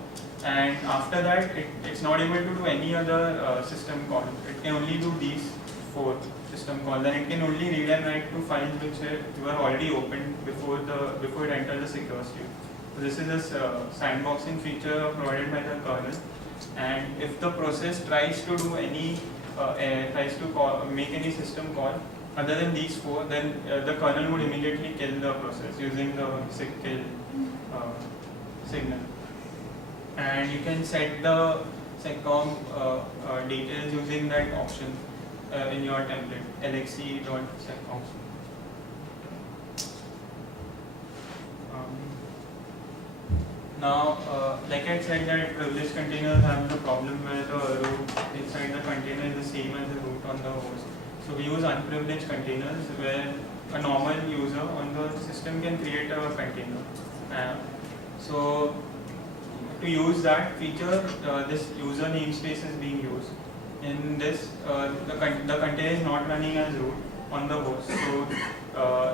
And after that, it's not able to do any other system call. It can only do these 4 system calls. Then it can only read and write to files which were already opened before it entered the secure state. So this is a sandboxing feature provided by the kernel. And if the process tries to do any make any system call other than these 4, then the kernel would immediately kill the process using the kill signal. And you can set the SecComp details using that option in your template, lxc.seccomp. Now, like I said, that privileged containers have the problem where the root inside the container is the same as the root on the host. So we use unprivileged containers where a normal user on the system can create a container. So to use that feature, this user namespace is being used. In this, the container is not running as root, on the host. So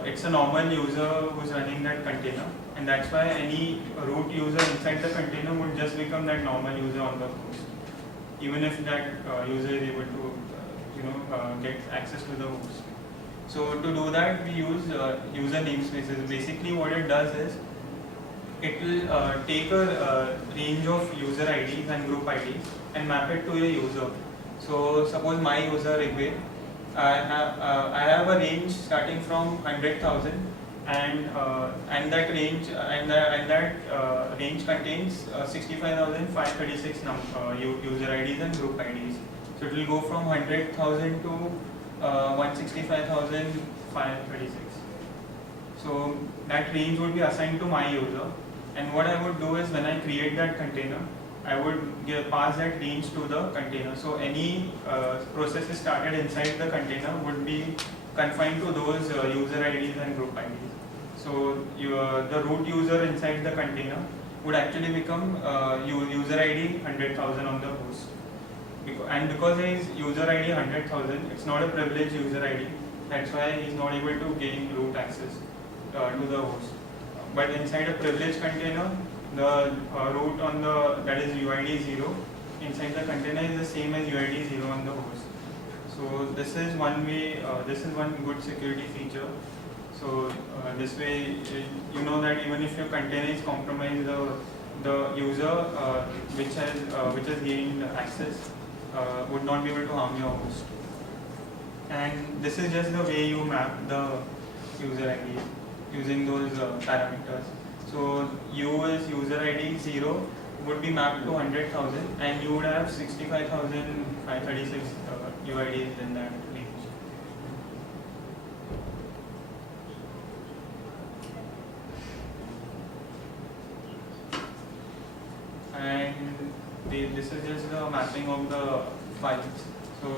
it's a normal user who's running that container, and that's why any root user inside the container would just become that normal user on the host, even if that user is able to get access to the host. So to do that, we use user namespaces. Basically what it does is it will take a range of user IDs and group IDs and map it to a user. So suppose my user Rigved, I have a range starting from 100,000, and that range range contains 65,536 user IDs and group IDs. So it will go from 100,000 to 165,536. So that range would be assigned to my user, and what I would do is when I create that container, I would pass that range to the container. So any processes started inside the container would be confined to those user IDs and group IDs. So the root user inside the container would actually become user ID 100,000 on the host. And because his user ID 100,000, it's not a privileged user ID. That's why he's not able to gain root access to the host. But inside a privileged container, the root on that is UID 0 inside the container is the same as UID 0 on the host. So this is one way. This is one good security feature. So this way, you know that even if your container is compromised, the user which has gained access would not be able to harm your host. And this is just the way you map the user ID using those parameters. So U is user ID 0 would be mapped to 100,000, and you would have 65,536 UIDs in that range. And this is just the mapping of the files. So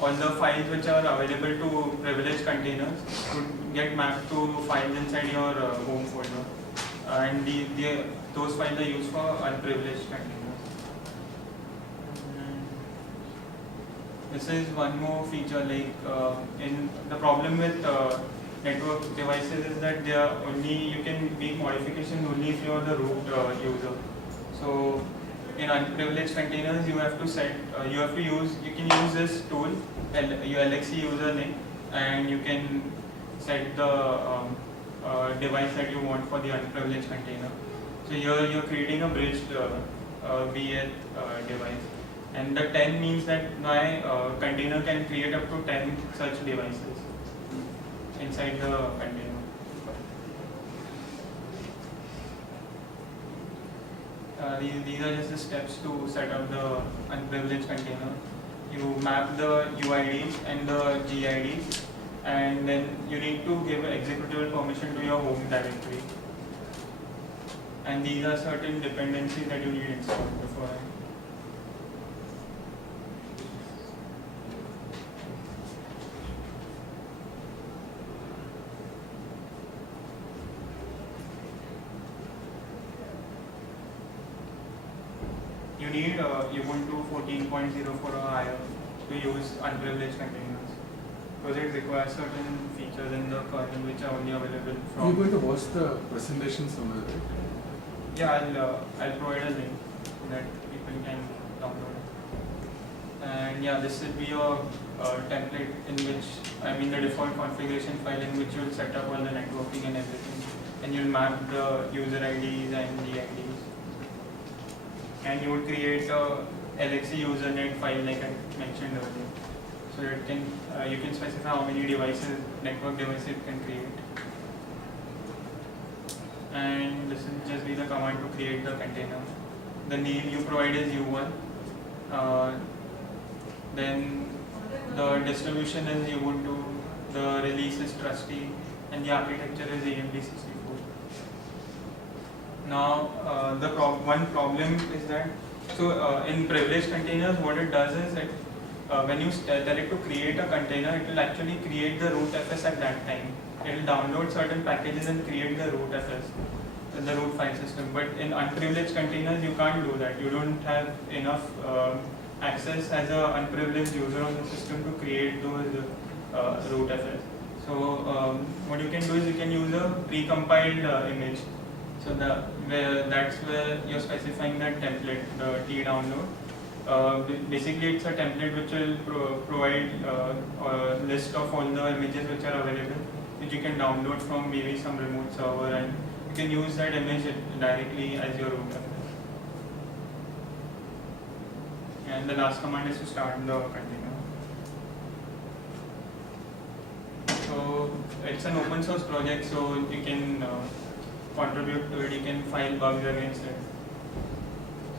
all the files which are available to privileged containers would get mapped to files inside your home folder, and those files are used for unprivileged containers. And this is one more feature. Like in the problem with network devices is that they are you can make modifications only if you are the root user. So in unprivileged containers, you have to use this tool, your LXC username, and you can set the device that you want for the unprivileged container. So here you're creating a bridged VL device, and the 10 means that my container can create up to 10 such devices inside the container. These are just the steps to set up the unprivileged container. You map the UIDs and the GIDs, and then you need to give executable permission to your home directory. And these are certain dependencies that you need installed before. You need Ubuntu 14.04 or higher to use unprivileged containers, because it requires certain features in the kernel which are only available from. You're going to watch the presentation somewhere, right? Yeah, I'll provide a link that people can download. And yeah, this will be your template in which, the default configuration file in which you'll set up all the networking and everything, and you'll map the user IDs and GIDs. And you would create a LXC usernet file like I mentioned earlier. So it can you can specify how many devices, network devices it can create. And this will just be the command to create the container. The name you provide is U1. Then the distribution is Ubuntu, the release is Trusty, and the architecture is AMD64. Now, one problem is that, in privileged containers, what it does is that when you tell it to create a container, it will actually create the rootfs at that time. It will download certain packages and create the rootfs, the root file system. But in unprivileged containers, you can't do that. You don't have enough access as an unprivileged user on the system to create those rootfs. So what you can do is you can use a pre-compiled image. So that's where you're specifying that template, the T download. Basically, it's a template which will provide a list of all the images which are available, which you can download from maybe some remote server, and you can use that image directly as your rootfs. And the last command is to start the container. So it's an open source project, so you can contribute to it, you can file bugs against it.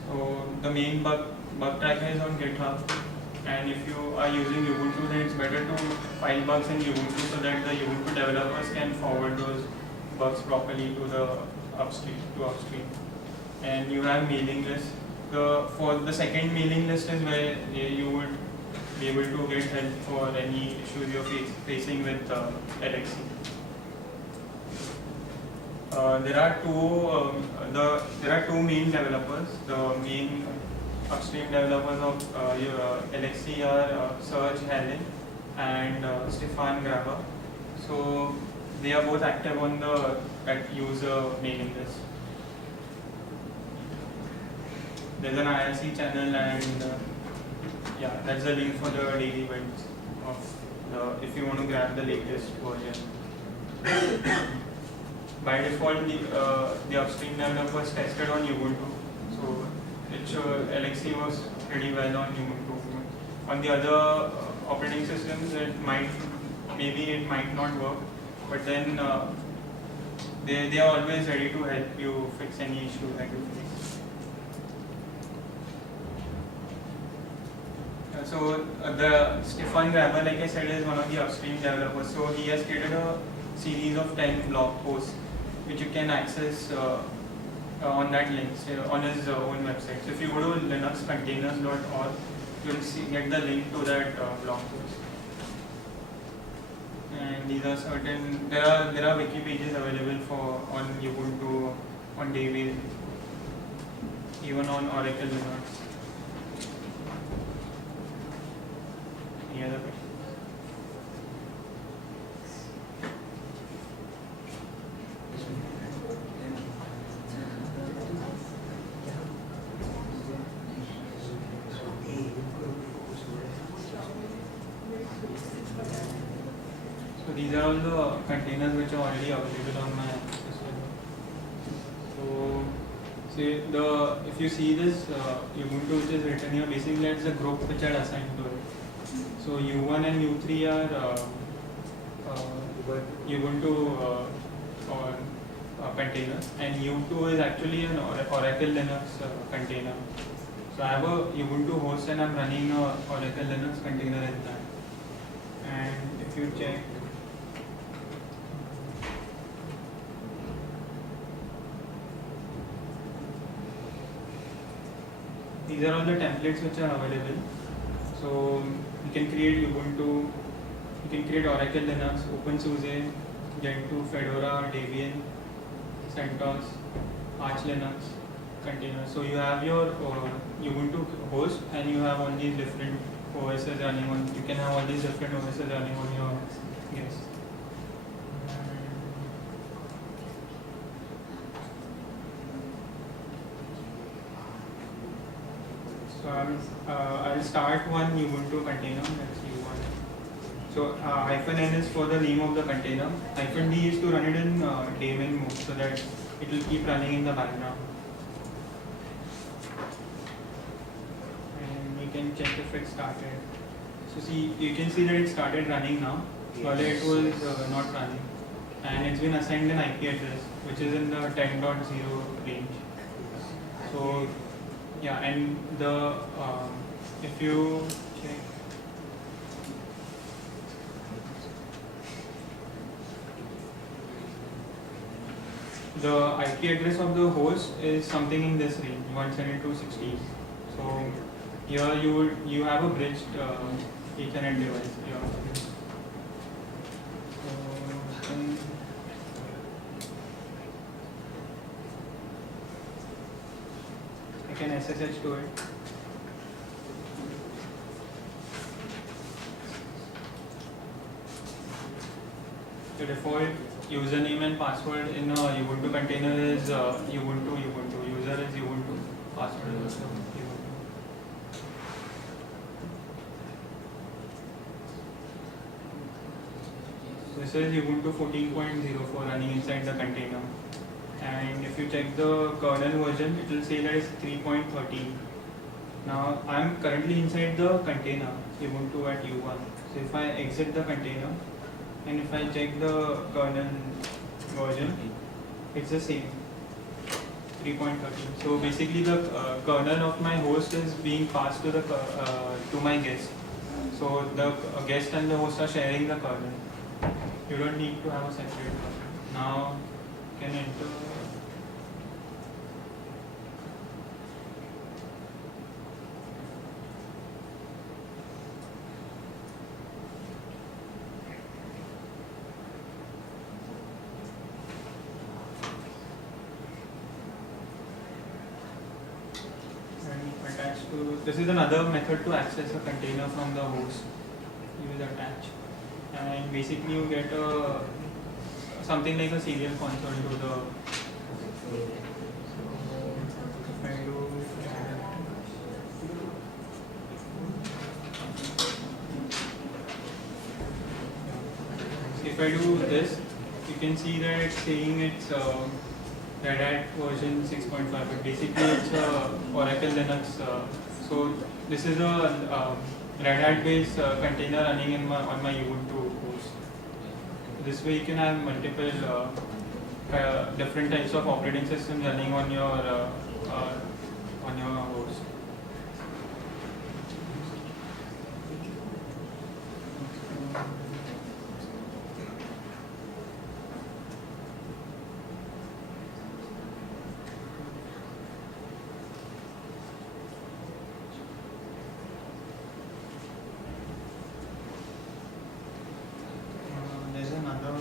So the main bug tracker is on GitHub, and if you are using Ubuntu, then it's better to file bugs in Ubuntu so that the Ubuntu developers can forward those bugs properly to the upstream. And you have mailing lists. For the second mailing list is where you would be able to get help for any issues you're facing with LXC. There are two main developers. The main upstream developers of LXC are Serge Helen and Stefan Graber. So they are both active on that user mailing list. There's an IRC channel, and yeah, that's the link for the daily builds of if you want to grab the latest version. By default, the upstream developers tested on Ubuntu, so LXC was pretty well on Ubuntu. On the other operating systems, it might not work, but then they are always ready to help you fix any issue that you face. So the Stefan Graber, like I said, is one of the upstream developers. So he has created a series of 10 blog posts which you can access on that link, on his own website. So if you go to linuxcontainers.org, you will get the link to that blog post. And these are certain. There are wiki pages available on Ubuntu, on Debian, even on Oracle Linux. Any other questions? So these are all the containers which are already available on my system. So if you see this Ubuntu which is written here, basically it's a group which are assigned to it. So U1 and U3 are Ubuntu containers, and U2 is actually an Oracle Linux container. So I have a Ubuntu host and I'm running a Oracle Linux container in that. And if you check, these are all the templates which are available. So you can create Ubuntu, you can create Oracle Linux, OpenSUSE, Gentoo, Fedora, Debian, CentOS, Arch Linux containers. So you have your Ubuntu host, and you have all these different OSs running on. You can have all these different OSs running on your guest. So I'll start one Ubuntu container. That's U1. So -n is for the name of the container. -d is to run it in daemon mode so that it will keep running in the background. And you can check if it started. So you can see that it started running now. Earlier it was not running, and it's been assigned an IP address which is in the 10.0 range. So yeah, and if you check, the IP address of the host is something in this range, 172.16. So here you have a bridged Ethernet device here. I can SSH to it. default username and password in a Ubuntu container is Ubuntu. User is Ubuntu. Password is also Ubuntu. This is Ubuntu 14.04 running inside the container. And if you check the kernel version, it will say that it's 3.13. Now I am currently inside the container Ubuntu at U1. So if I exit the container and if I check the kernel version, it's the same 3.13. So basically the kernel of my host is being passed to the to my guest. So the guest and the host are sharing the kernel. You don't need to have a separate kernel. Now you can enter. Attached to, this is another method to access a container from the host. Use attach, and basically you get a something like a serial console to the. If I do, if I do this, you can see that it's saying it's Red Hat version 6.5, but basically it's Oracle Linux. So this is a Red Hat based container running in on my Ubuntu host. This way you can have multiple different types of operating systems running on your host. There's another.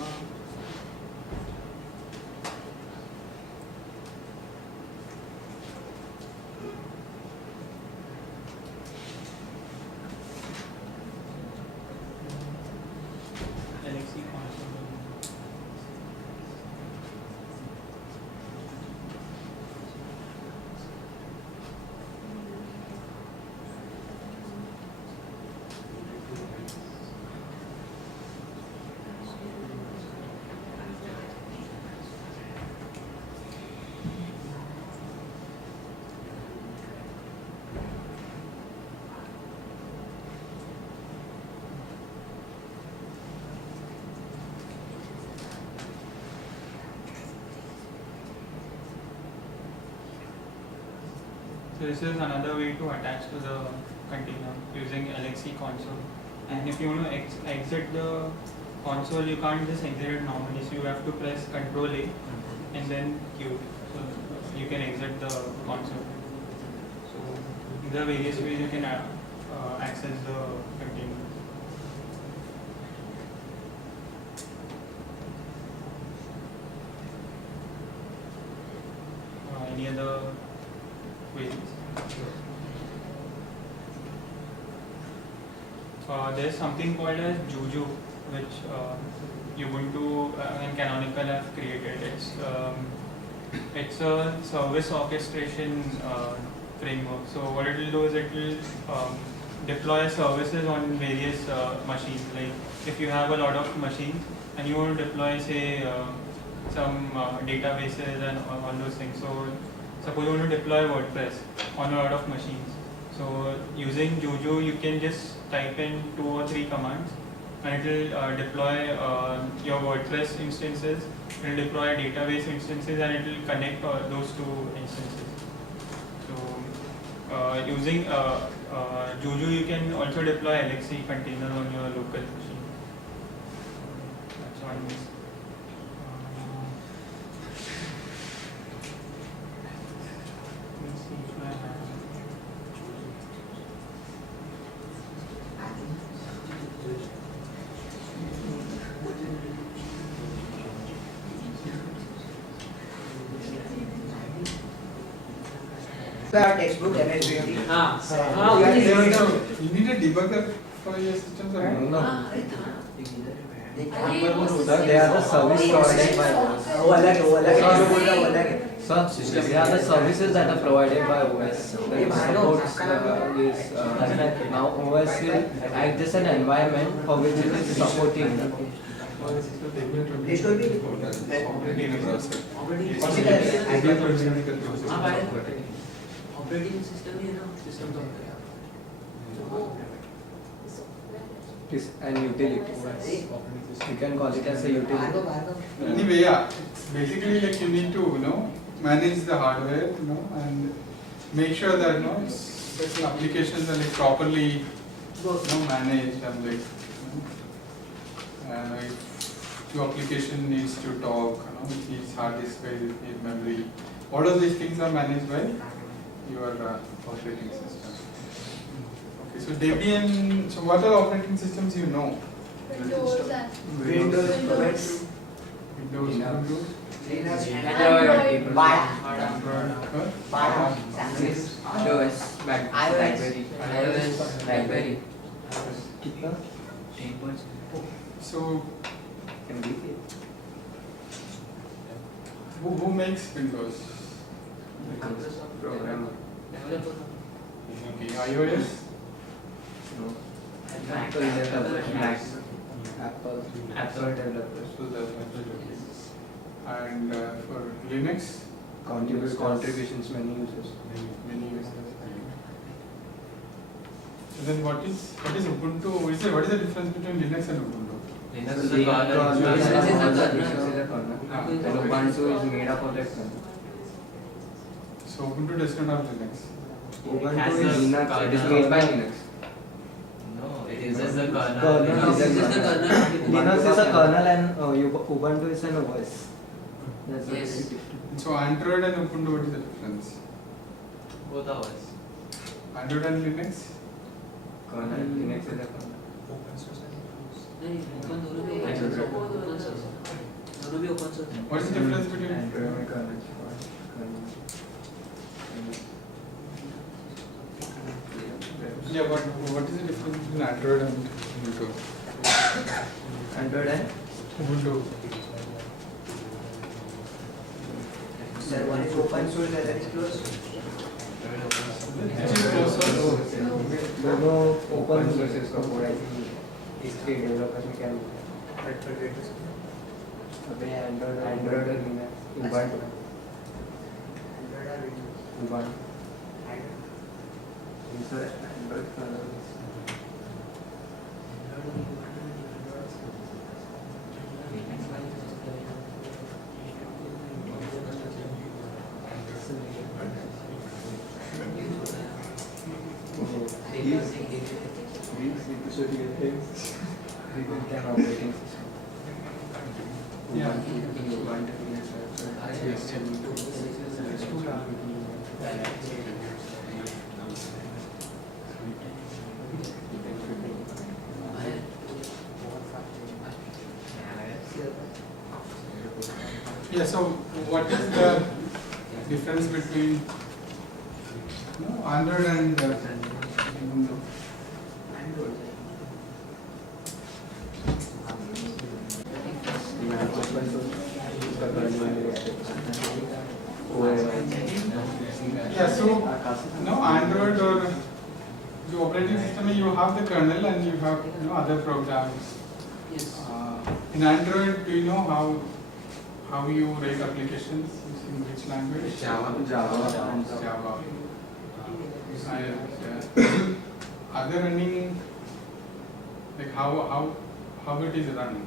LXC console. So this is another way to attach to the container using LXC console. And if you want to exit the console, you can't just exit it normally. So you have to press Ctrl A and then Q. So you can exit the console. So there are various ways you can access the container. Any other ways? There's something called as Juju, which Ubuntu and Canonical have created. It's a service orchestration framework. So what it will do is it will deploy services on various machines. Like if you have a lot of machines and you want to deploy, say, some databases and all those things. So suppose you want to deploy WordPress on a lot of machines. So using Juju, you can just type in 2 or 3 commands and it will deploy your WordPress instances, it will deploy database instances, and it will connect those 2 instances. So using Juju, you can also deploy LXC container on your local machine. That's one way. Let's see if I have. Textbook MS20. You need a debugger for your systems or no? इधर है Sir, they are the service provided by OS. वो अलग है, वो अलग है, जो बोल रहा है वो अलग है. Sir, they are the services that are provided by OS. That supports this. Now OS will act as an environment for which it is supporting. This will be Operating browser. Operating system ही है ना, system तो It is an utility. You can call it as a utility. Anyway, yeah, it's basically like you need to, manage the hardware, and make sure that, certain applications are like properly, managed and like, if your application needs to talk, it needs hard disk space, it needs memory. All of these things are managed by your operating system. Okay, so Debian, so what are operating systems you know? Windows and Windows, Windows, Linux. Windows, Android. iOS, BlackBerry. BlackBerry. So who makes Windows? Programmer. Okay, iOS. Apple developers. Apple developers. And for Linux, Contributions, many users. many users. So then what is Ubuntu? What is the difference between Linux and Ubuntu? Linux is a Linux kernel. is a kernel. And Ubuntu is made up of that kernel. So Ubuntu does not have Linux. Ubuntu Has is the Linux. It is made by Linux. No, it is just the kernel. Kernel is a This is the kernel. kernel. Linux is a kernel and Ubuntu is an OS. That's the Yes. basic difference. So Android and Ubuntu, what is the difference? Both of us. Android and Linux? Kernel, Linux is a kernel. नहीं, open दोनों भी open source है. दोनों भी open source है. What is the difference between? Android and kernel. Yeah, what is the difference between Android and Ubuntu? Android and Ubuntu. Sir, one is open source, other is closed. Which is closed source? दोनों open sources का code है इसके developers में क्या अबे Android और Linux Ubuntu sir Android kernel operating system. Yeah. Yeah, so what is the difference between Android and Ubuntu? Yeah, so Android or the operating system, you have the kernel and you have other programs. Yes. In Android, do you know how you write applications using which language? Java. Java. Are they running, like how it is run?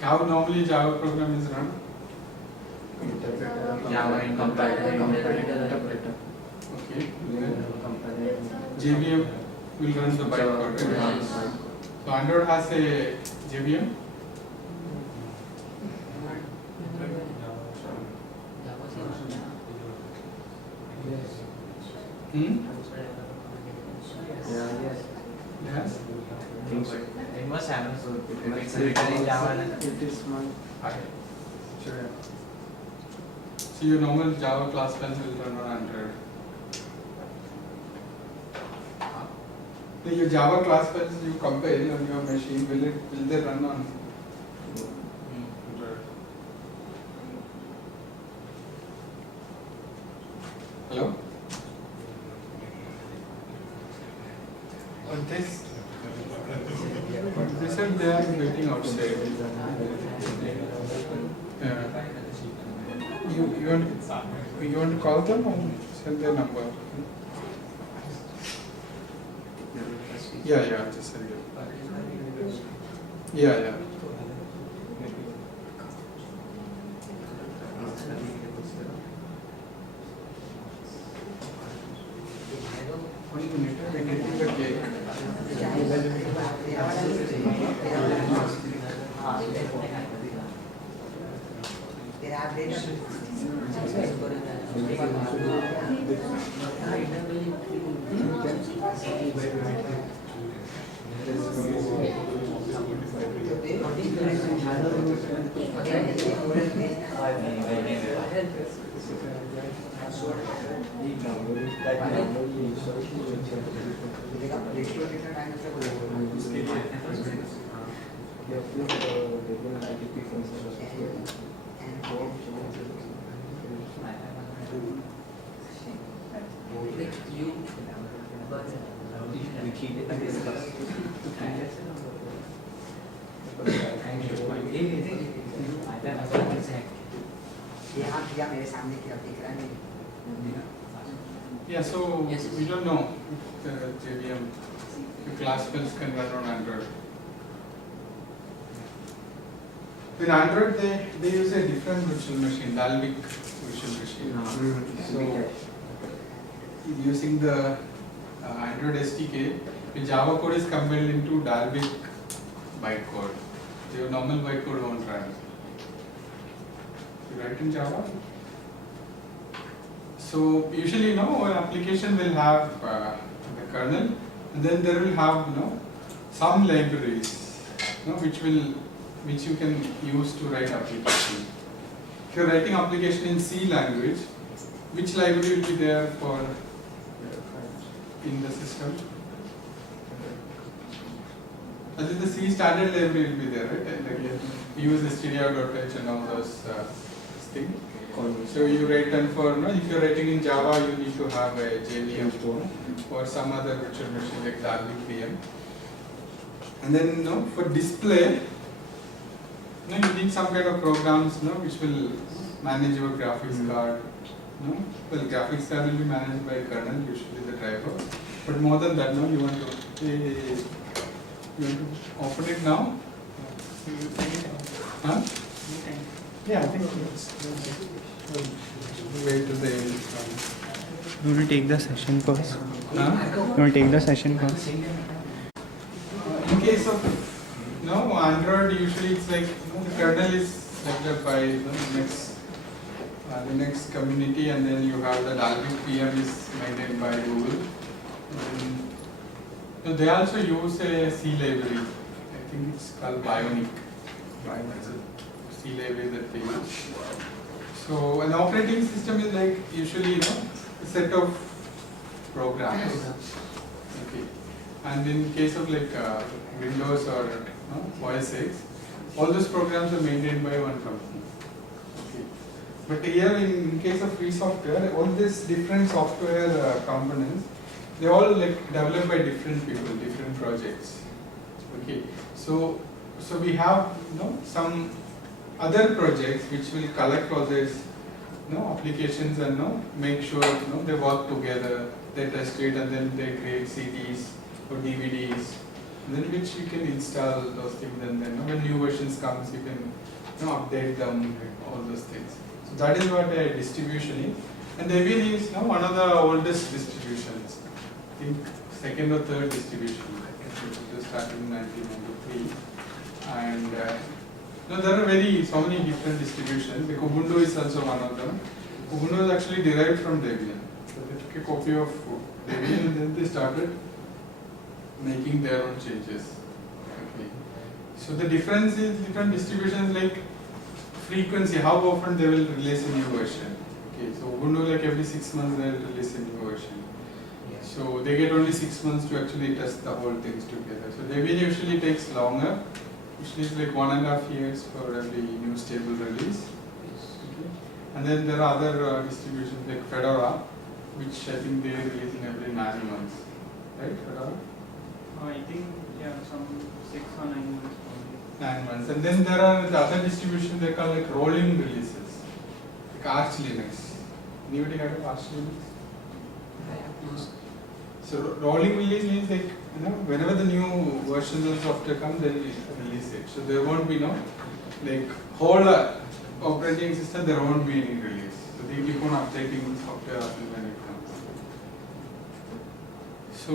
How normally Java program is run? Java interpreter. Okay. JVM will run the bytecode, right? So Android has a JVM. Yes. Think so. It must have. It It's written in Java. It is one. Sure. So your normal Java class files will run on Android. Your Java class files you compile on your machine, will they run on Android? Hello? On this, they said they are waiting outside. You want to call them or send their number? Yeah, just send it. Yeah. Only minute, we're getting the cake. Yeah, so Yes. we don't know if JVM, the class files can run on Android. In Android, they use a different virtual machine, Dalvik virtual machine. So, using the Android SDK, the Java code is compiled into Dalvik bytecode. Your normal bytecode won't run. You write in Java. So usually, an application will have the kernel, and then there will have some libraries, which you can use to write application. If you are writing application in C language, which library will be there for in the system? I think the C standard library will be there, right? Like you use the stdio.h and all those things. So you write them for, if you are writing in Java, you need to have a JVM or some other virtual machine like Dalvik VM. And then for display, you need some kind of programs which will manage your graphics card. Well, graphics card will be managed by kernel, usually the driver. But more than that, you want to open it now? Huh? Yeah, I think wait till the end. You want to take the session first? Huh? You want to take the session first? In case of Android, usually it's like the kernel is developed by the Linux community, and then you have the Dalvik VM is maintained by Google. They also use a C library. I think it's called Bionic. It's a C library that they use. So an operating system is like usually a set of programs. Okay. And in case of like Windows or OS X, all those programs are maintained by one company. Okay. But here in case of free software, all these different software components, they all like developed by different people, different projects. Okay. So we have some other projects which will collect all these applications and make sure they work together, they test it, and then they create CDs or DVDs, and then which you can install those things, and then when new versions comes you can update them, all those things. So that is what a distribution is, and Debian is one of the oldest distributions. I think second or third distribution. It started in 1993, and there are so many different distributions. Like Ubuntu is also one of them. Ubuntu is actually derived from Debian. So they took a copy of Debian and then they started making their own changes. Okay. So the difference is different distributions like frequency, how often they will release a new version. Okay. So Ubuntu like every 6 months they will release a new version. So they get only 6 months to actually test the whole things together. So Debian usually takes longer. Usually it's like 1.5 years for every new stable release. Okay. And then there are other distributions like Fedora, which I think they release in every 9 months. Right, Fedora? I think, yeah, some 6 or 9 months probably. 9 months. And then there are the other distributions they call like rolling releases, like Arch Linux. Anybody heard of Arch Linux? So rolling release means like, whenever the new versions of software come, they'll release it. So there won't be like whole operating system, there won't be any release. So they keep on updating software as and when it comes. So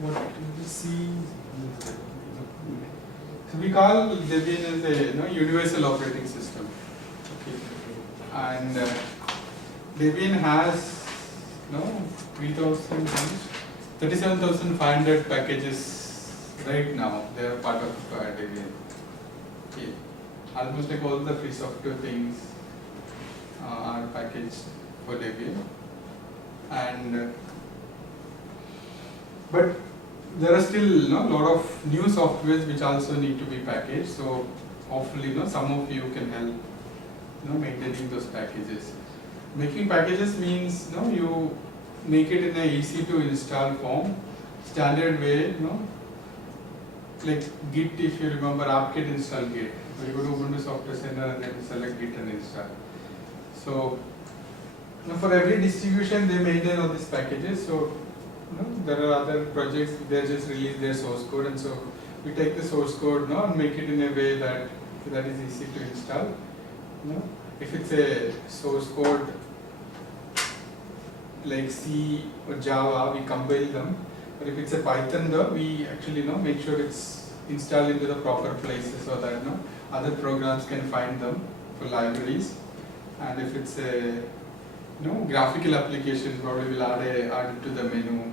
what do we see? So we call Debian as a universal operating system. Okay. And Debian has 37,500 packages right now. They are part of Debian. Okay. Almost like all the free software things are packaged for Debian. And but there are still a lot of new softwares which also need to be packaged. So hopefully, some of you can help maintaining those packages. Making packages means you make it in a easy to install form, standard way, like Git, if you remember, apt-get install Git. So you go to Ubuntu Software Center and then select Git and install. So for every distribution they maintain all these packages. So there are other projects, they just release their source code, and so we take the source code and make it in a way that is easy to install. If it's a source code like C or Java, we compile them. But if it's a Python, though, we actually make sure it's installed into the proper places so that other programs can find them for libraries. And if it's a graphical application, probably we'll add it to the menu.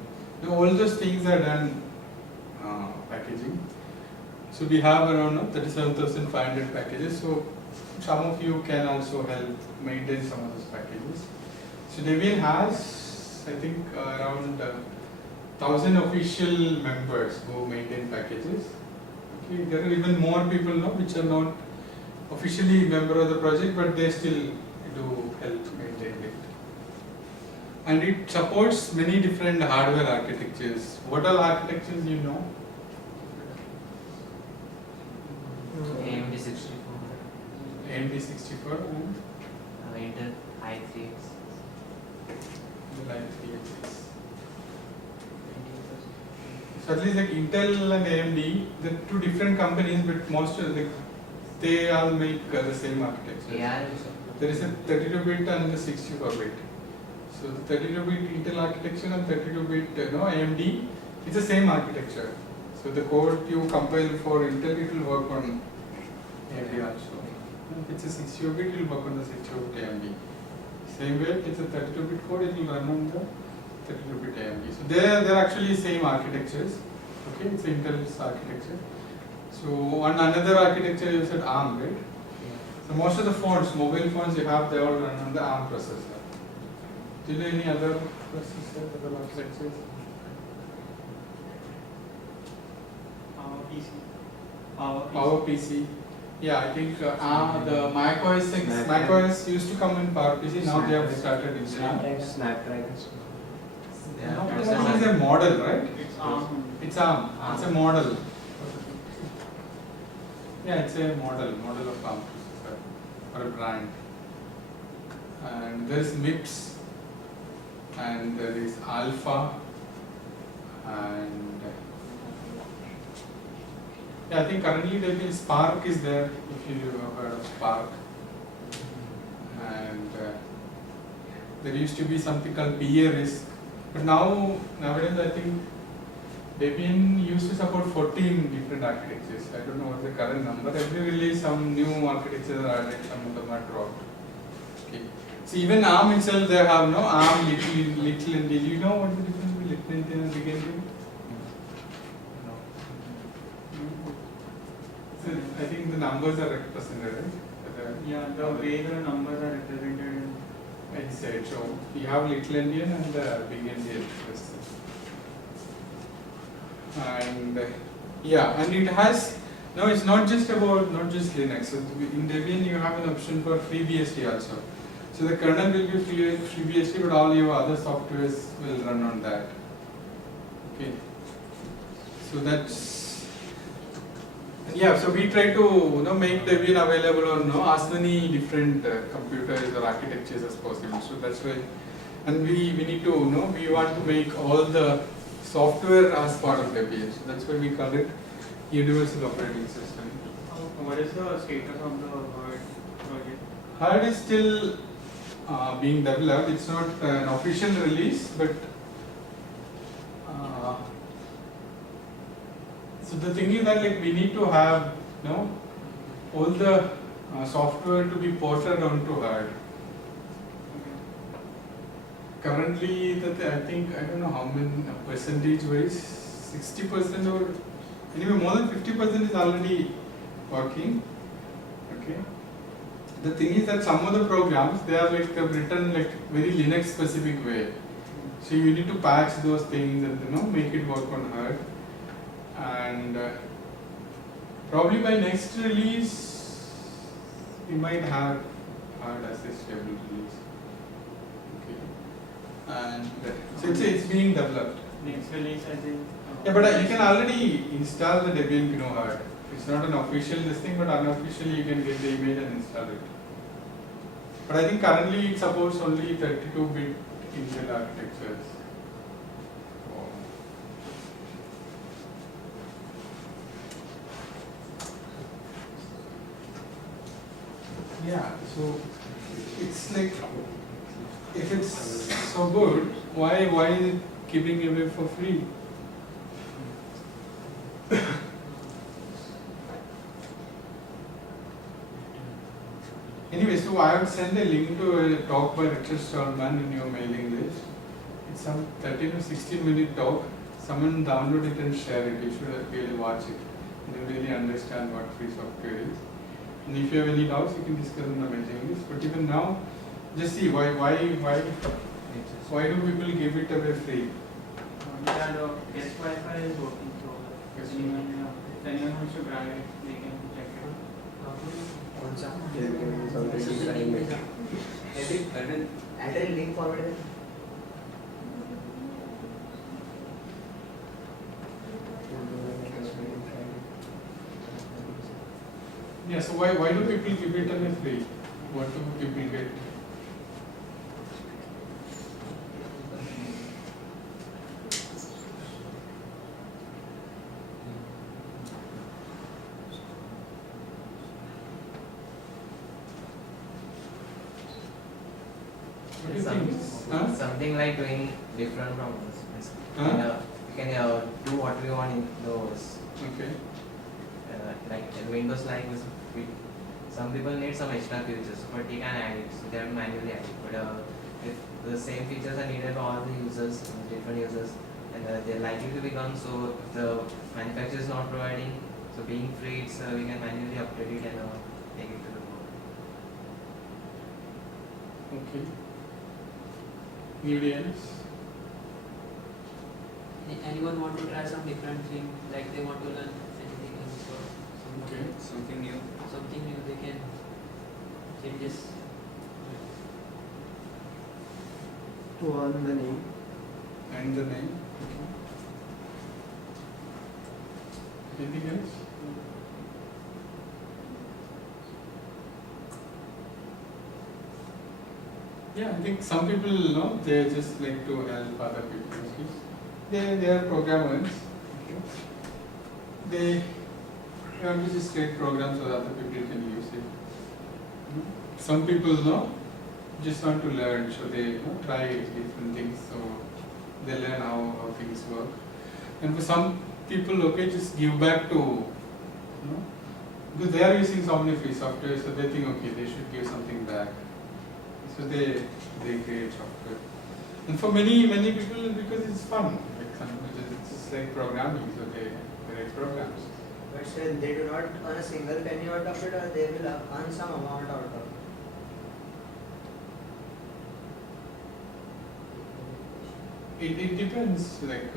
All those things are done packaging. So we have around 37,500 packages. So some of you can also help maintain some of those packages. So Debian has, I think, around 1,000 official members who maintain packages. Okay, there are even more people which are not officially member of the project, but they still do help maintain it. And it supports many different hardware architectures. What all architectures you know? AMD 64, AMD 64 and Intel i3. Intel i3. So at least like Intel and AMD, they're two different companies, but most of they all make the same architecture. Yeah. There is a 32-bit and the 64-bit. So the 32-bit Intel architecture and 32-bit AMD, it's the same architecture. So the code you compile for Intel, it will work on AMD also. If it's a 64-bit, it will work on the 64-bit AMD. Same way, if it's a 32-bit code, it will run on the 32-bit AMD. So they're actually same architectures. Okay, it's Intel's architecture. So on another architecture, you said ARM, right? So most of the phones, mobile phones you have, they all run on the ARM processor. Do you know any other processor, other architectures? PC. PowerPC. Yeah, I think the macOS 6, macOS used to come in PowerPC, now they have started installing. Snapdragon. Snapdragon is a model, right? It's ARM. It's ARM. It's a model. Yeah, it's a model of ARM processor or a brand. And there is MIPS, and there is Alpha, and yeah, I think currently there is Spark is there, if you have heard of Spark. And there used to be something called PA-RISC, but nowadays I think Debian used to support 14 different architectures. I don't know what the current number. Every release some new architectures are added, some of them are dropped. Okay. So even ARM itself, they have ARM, little and D. Do you know what the difference between little and big and D? So I think the numbers are represented, right? Yeah, the way the numbers are represented in inside. So you have little endian and big endian. And yeah, and it has, no, it's not just about, not just Linux. So in Debian you have an option for FreeBSD also. So the kernel will be FreeBSD, but all your other softwares will run on that. Okay. So that's, yeah, so we try to make Debian available on as many different computers or architectures as possible. So that's why, and we need to we want to make all the software as part of Debian. So that's why we call it universal operating system. What is the status of the Word project? Hard is still being developed. It's not an official release, but so the thing is that like we need to have all the software to be ported onto Hard. Currently, I think I don't know how many percentage wise, 60% or anyway more than 50% is already working. Okay. The thing is that some of the programs they are like written like very Linux specific way. So you need to patch those things and make it work on Hard. And probably by next release we might have Hard as a stable release. And so it's being developed. Next release, I think. Yeah, but you can already install the Debian GNU Hard. It's not an official thing, but unofficially you can get the image and install it. But I think currently it supports only 32-bit Intel architectures. Yeah, so it's like, if it's so good, why is it giving away for free? Anyway, so I have sent a link to a talk by Richard Stallman in your mailing list. It's some 13 or 16-minute talk. Someone download it and share it. You should really watch it. You really understand what free software is. And if you have any doubts, you can discuss on the mailing list. But even now, just see why do people give it away free? Yeah, the guest Wi-Fi is working, so if anyone wants to grab it, they can check it. Add a link forward. Yeah, so why do people give it away free? What do people get? What do you think? Huh? Something like doing different from us. Huh? We can do what we want in those. Okay. Like in Windows, like this, some people need some extra features, but they can add it, so they have to manually add it. But if the same features are needed for all the users, different users, and they're likely to be gone, so if the manufacturer is not providing, so being free, it's, we can manually update it and take it to the board. Okay. Anybody else? Anyone want to try some different thing, like they want to learn anything else or Okay. something new, they can changes. To on the name. And the name. Anything else? Yeah, I think some people, they just like to help other people. Okay? They are programmers. Okay? They want to just create programs so that other people can use it. Some people, just want to learn, so they try different things, so they learn how things work. And for some people, okay, just give back to, because they are using so many free software, so they think, okay, they should give something back. So they create software. And for many people, because it's fun, it's like programming, so they write programs. But still, they do not earn a single penny out of it, or they will earn some amount out of it. it depends. Like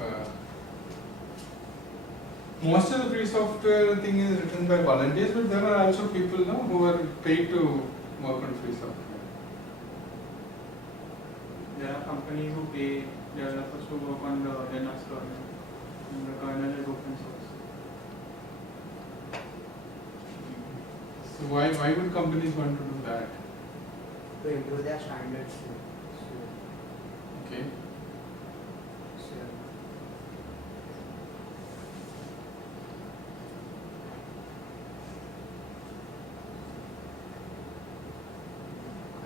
most of the free software thing is written by volunteers, but there are also people now who are paid to work on free software. There are companies who pay developers to work on the Linux kernel. And the kernel is open source. So why would companies want to do that? To improve their standards. Okay.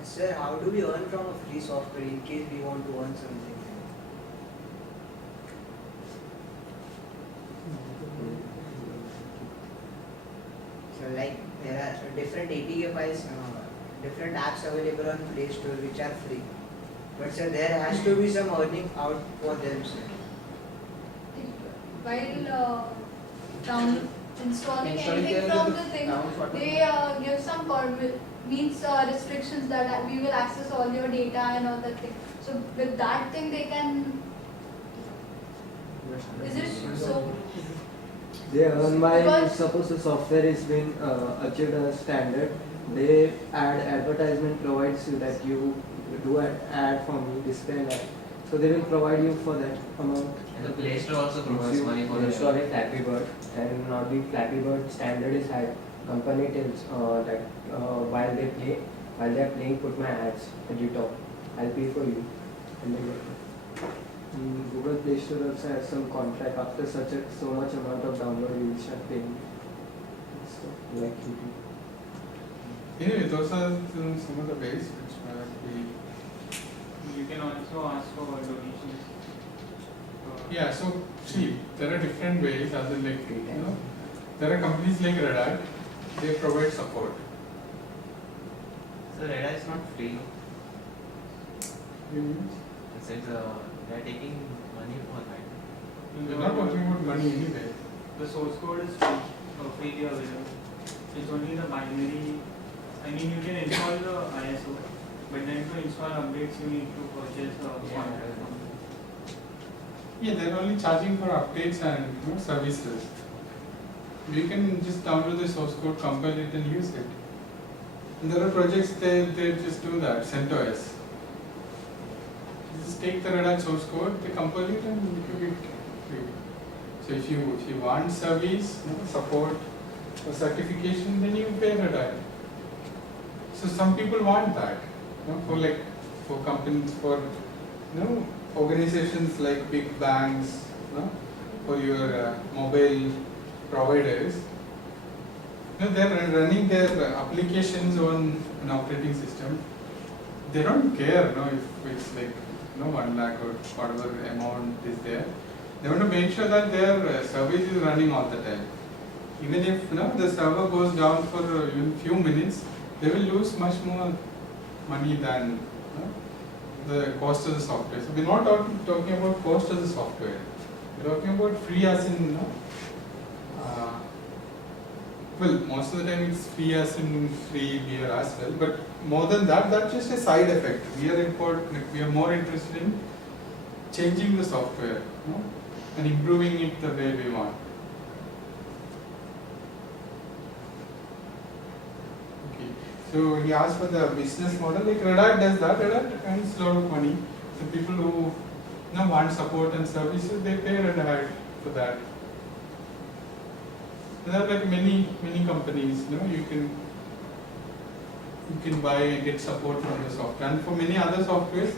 Sir, how do we earn from a free software in case we want to earn something? So like there are different APK files, different apps available on Play Store which are free. But sir, there has to be some earning out for them, sir. While installing Installing anything there from is the thing, down they give some restrictions that we will access all your data and all that thing. So with that thing they can, is it so? They earn by, Because- suppose the software is been achieved as standard, they add advertisement provides you that you do an ad for me, display an ad. So they will provide you for that amount. And the Play Store also If provides you money for install a Flappy Bird and not the Flappy Bird standard is high, company tells that while they are playing, put my ads at the top. I'll pay for you. And they get it. Google Play Store also has some contract. After so much amount of download, you will start paying. So, like YouTube. Anyway, those are some of the ways which we. You can also ask for donations. Yeah, so see, there are different ways, as in like, there are companies like Red Hat, they provide support. So Red Hat is not free. You It's they're taking money for that. We're not talking about money anyway. The source code is free, freely available. It's only the binary. I mean, you can install the ISO, but then to install updates, you need to purchase a contract. Yeah, they're only charging for updates and services. You can just download the source code, compile it and use it. And there are projects they just do that, CentOS. Just take the Red Hat source code, they compile it and give it free. So if you want service, support or certification, then you pay Red Hat. So some people want that, for companies, for organizations like big banks, for your mobile providers. They're running their applications on an operating system. They don't care, if it's like 1 lakh or whatever amount is there. They want to make sure that their service is running all the time. Even if the server goes down for even few minutes, they will lose much more money than the cost of the software. So we're not talking about cost of the software. We're talking about free as in well, most of the time it's free as in free beer as well. But more than that, that's just a side effect. We are more interested in changing the software and improving it the way we want. Okay. So he asked for the business model. Like Red Hat does that. Red Hat earns a lot of money. So people who want support and services, they pay Red Hat for that. There are like many companies. You can buy and get support from the software. And for many other softwares,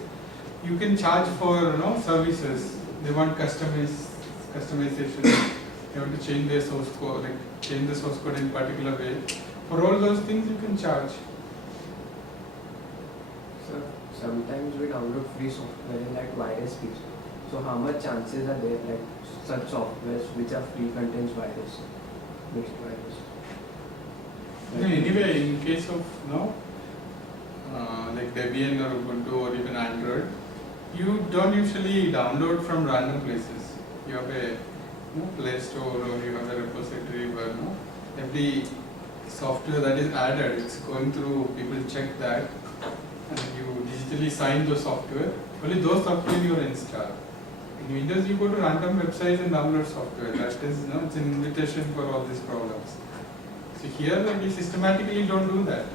you can charge for services. They want customization. They want to change their source code, change the source code in a particular way. For all those things, you can charge. So sometimes we download free software in that virus piece. So how much chances are there like such softwares which are free contains virus, mixed virus? Anyway, in case of like Debian or Ubuntu or even Android, you don't usually download from random places. You have a Play Store or you have a repository where every software that is added, it's going through, people check that and you digitally sign the software. Only those software you install. In Windows, you go to random websites and download software. That is, it's an invitation for all these problems. So here, like, we systematically don't do that.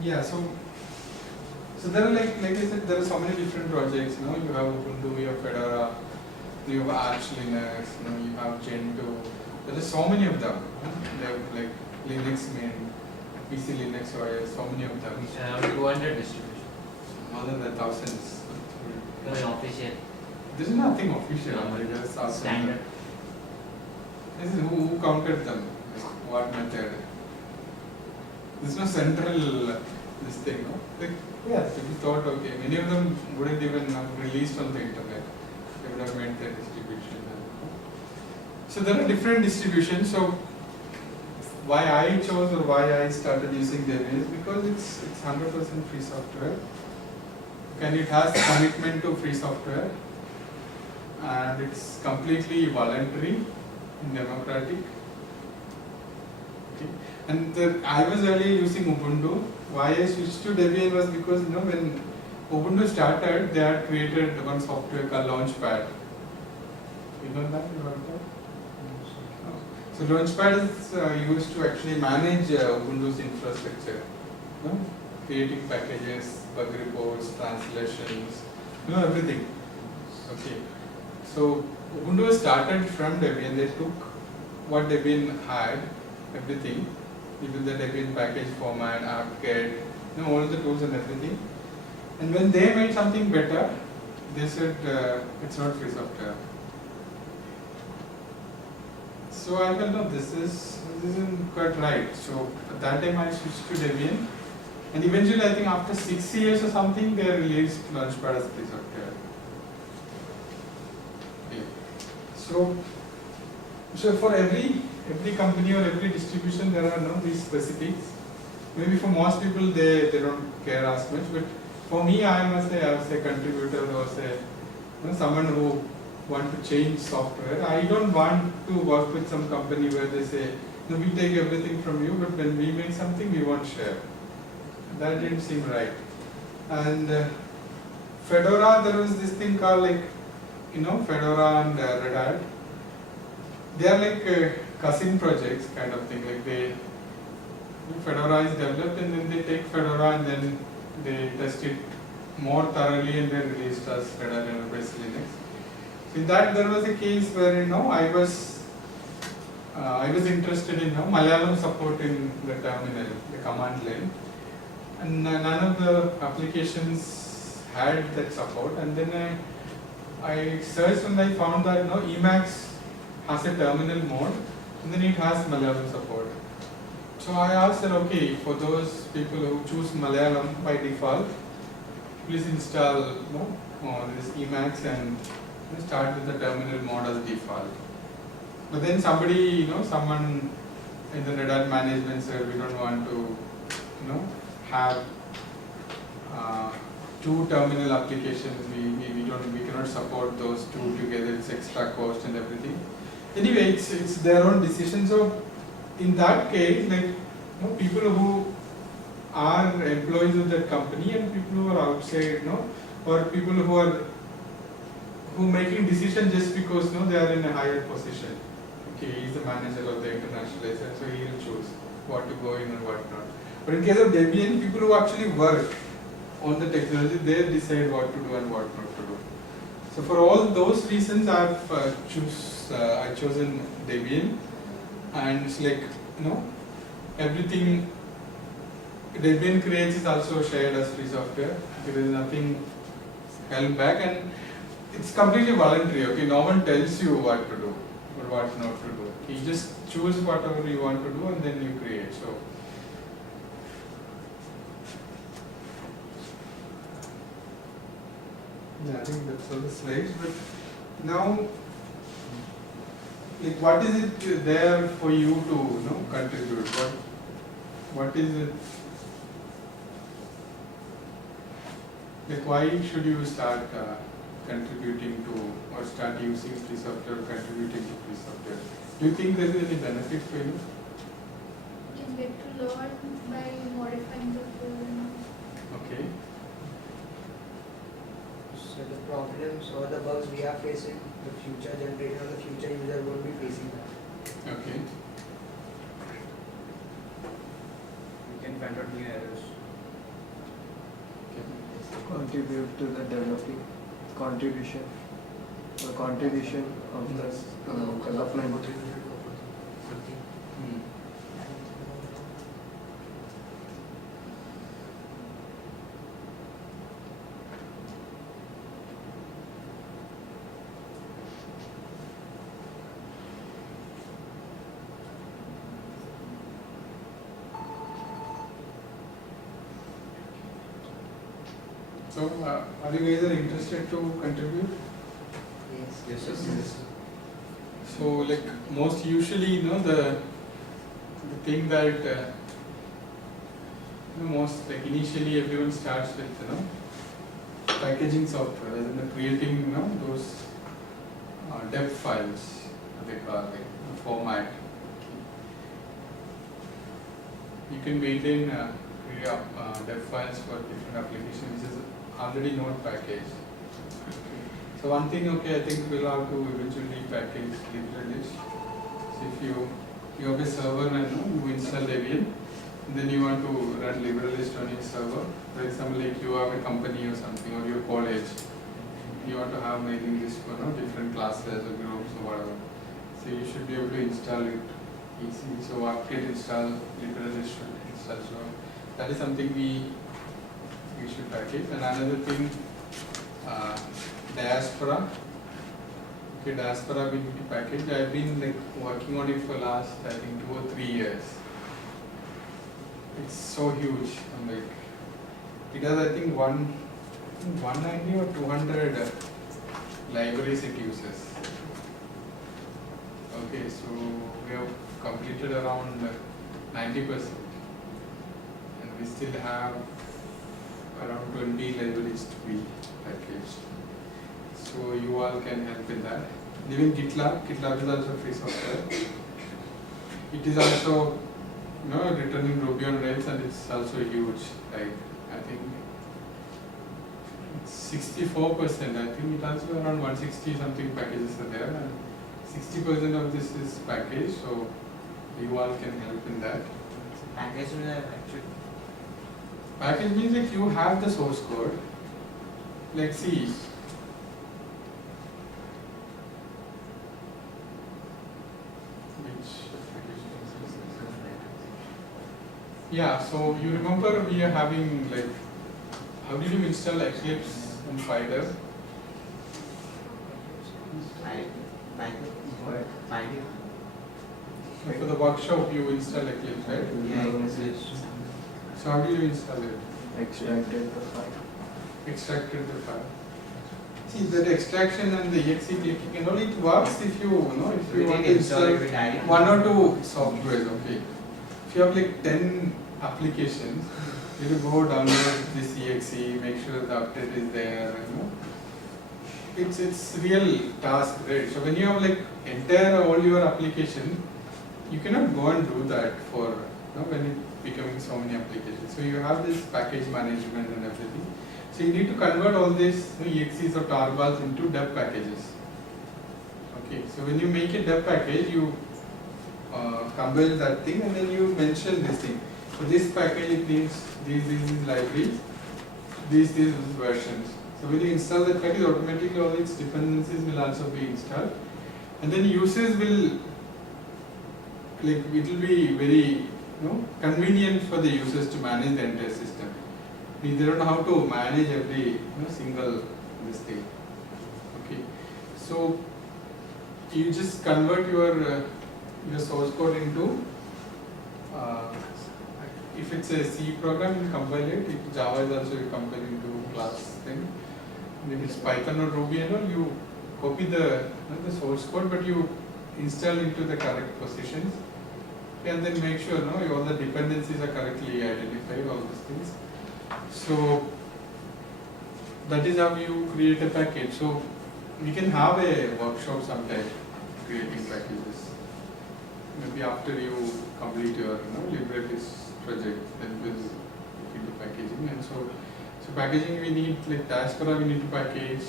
Yeah, so there are like I said, there are so many different projects. You have Ubuntu, you have Fedora, you have Arch Linux, you have Gentoo. There are so many of them. They have like Linux Mint, PC Linux OS, so many of them. Around 200 distributions. More than the thousands. Official. This is nothing official. No, Like, there's thousands. Standard. This is who counted them? Like, what method? There's no central this thing, no? Like, yeah, people thought, okay, many of them wouldn't even have released on the internet. They would have made their distribution. So there are different distributions. So why I chose or why I started using Debian is because it's 100% free software. And it has commitment to free software. And it's completely voluntary and democratic. Okay. And I was earlier using Ubuntu. Why I switched to Debian was because when Ubuntu started, they had created one software called Launchpad. You know that? You heard that? So Launchpad is used to actually manage Ubuntu's infrastructure. Creating packages, bug reports, translations, everything. Okay. So Ubuntu started from Debian. They took what Debian had, everything, even the Debian package format, apt-get, all the tools and everything. And when they made something better, they said it's not free software. So I felt, no, this isn't quite right. So at that time I switched to Debian. And eventually, I think after 6 years or something, they released Launchpad as free software. Okay. So for every company or every distribution, there are these specifics. Maybe for most people, they don't care as much. But for me, I was a contributor or say someone who want to change software. I don't want to work with some company where they say, no, we take everything from you, but when we make something, we won't share. That didn't seem right. And Fedora, there was this thing called Fedora and Red Hat. They are like cousin projects kind of thing. Like Fedora is developed and then they take Fedora and then they test it more thoroughly and they released as Red Hat Enterprise Linux. So in that there was a case where I was interested in Malayalam support in the terminal, the command line. And none of the applications had that support. And then I searched and I found that Emacs has a terminal mode and then it has Malayalam support. So I asked that, okay, for those people who choose Malayalam by default, please install this Emacs and start with the terminal mode as default. But then someone in the Red Hat management said we don't want to, have two terminal applications. We cannot support those two together. It's extra cost and everything. Anyway, it's their own decision. So in that case, people who are employees of that company and people who are outside, or people who making decision just because they are in a higher position. Okay, he's the manager of the internationalizer, so he will choose what to go in and what not. But in case of Debian, people who actually work on the technology, they decide what to do and what not to do. So for all those reasons, I've chosen Debian, and it's like everything Debian creates is also shared as free software. There is nothing held back, and it's completely voluntary. Okay, no one tells you what to do or what not to do. You just choose whatever you want to do, and then you create. So. Yeah, I think that's all the slides. But now, what is it there for you to contribute? What is it? Why should you start contributing to or start using free software, contributing to free software. Do you think there is any benefit for you? You can get to learn by modifying the code and all. Okay. So the problems or the bugs we are facing, the future generation or the future user won't be facing that. Okay. We can find out new errors. Contribute to the developing contribution or contribution of the development. Hmm. So, are you guys interested to contribute? Yes. Yes. So, like most usually, the thing that most like initially everyone starts with packaging software, as in creating those deb files, what they call like the format. You can maintain deb files for different applications, which is already not packaged. So one thing, I think we'll have to eventually package LibreList. So if you have a server and you install Debian, then you want to run LibreList on your server. For example, like you have a company or something, or your college, you want to have mailing list for different classes or groups or whatever. So you should be able to install it easily. So apt-get install LibreList should install. So that is something we should package. And another thing, Diaspora. Okay, Diaspora we need to package. I've been working on it for last I think 2 or 3 years. It's so huge. It has I think 190 or 200 libraries it uses. Okay, so we have completed around 90%, and we still have around 20 libraries to be packaged. So you all can help in that. Even GitLab is also free software. It is also written in Ruby on Rails, and it's also huge. Like I think it's 64%. I think it has around 160 something packages are there, and 60% of this is packaged. So you all can help in that. Package will actually. Package means that you have the source code. Like see. Yeah, so you remember we are having how did you install Eclipse and Fider? So for the workshop you install Eclipse, right? So how do you install it? Extracted the file. Extracted the file. See that extraction and the exe clicking and all, it works if you want to install 1 or 2 softwares, okay. If you have 10 applications, you will go download this exe, make sure the update is there, It's real task, right? So when you have entire all your application, you cannot go and do that for when it's becoming so many applications. So you have this package management and everything. So you need to convert all these exes or tarbals into deb packages. Okay, so when you make a deb package, you compile that thing and then you mention this thing. So this package it needs these libraries, these versions. So when you install that package, automatically all its dependencies will also be installed, and then users will it will be very convenient for the users to manage the entire system. They don't know how to manage every single this thing. Okay, so you just convert your source code into if it's a C program, you compile it. If Java is also you compile into class thing. And if it's Python or Ruby and all, you copy the source code, but you install into the correct positions. And then make sure all the dependencies are correctly identified, all these things. So that is how you create a package. So we can have a workshop sometime creating packages. Maybe after you complete your LibreOffice project, then we'll look into packaging. And so packaging we need, like Diaspora we need to package,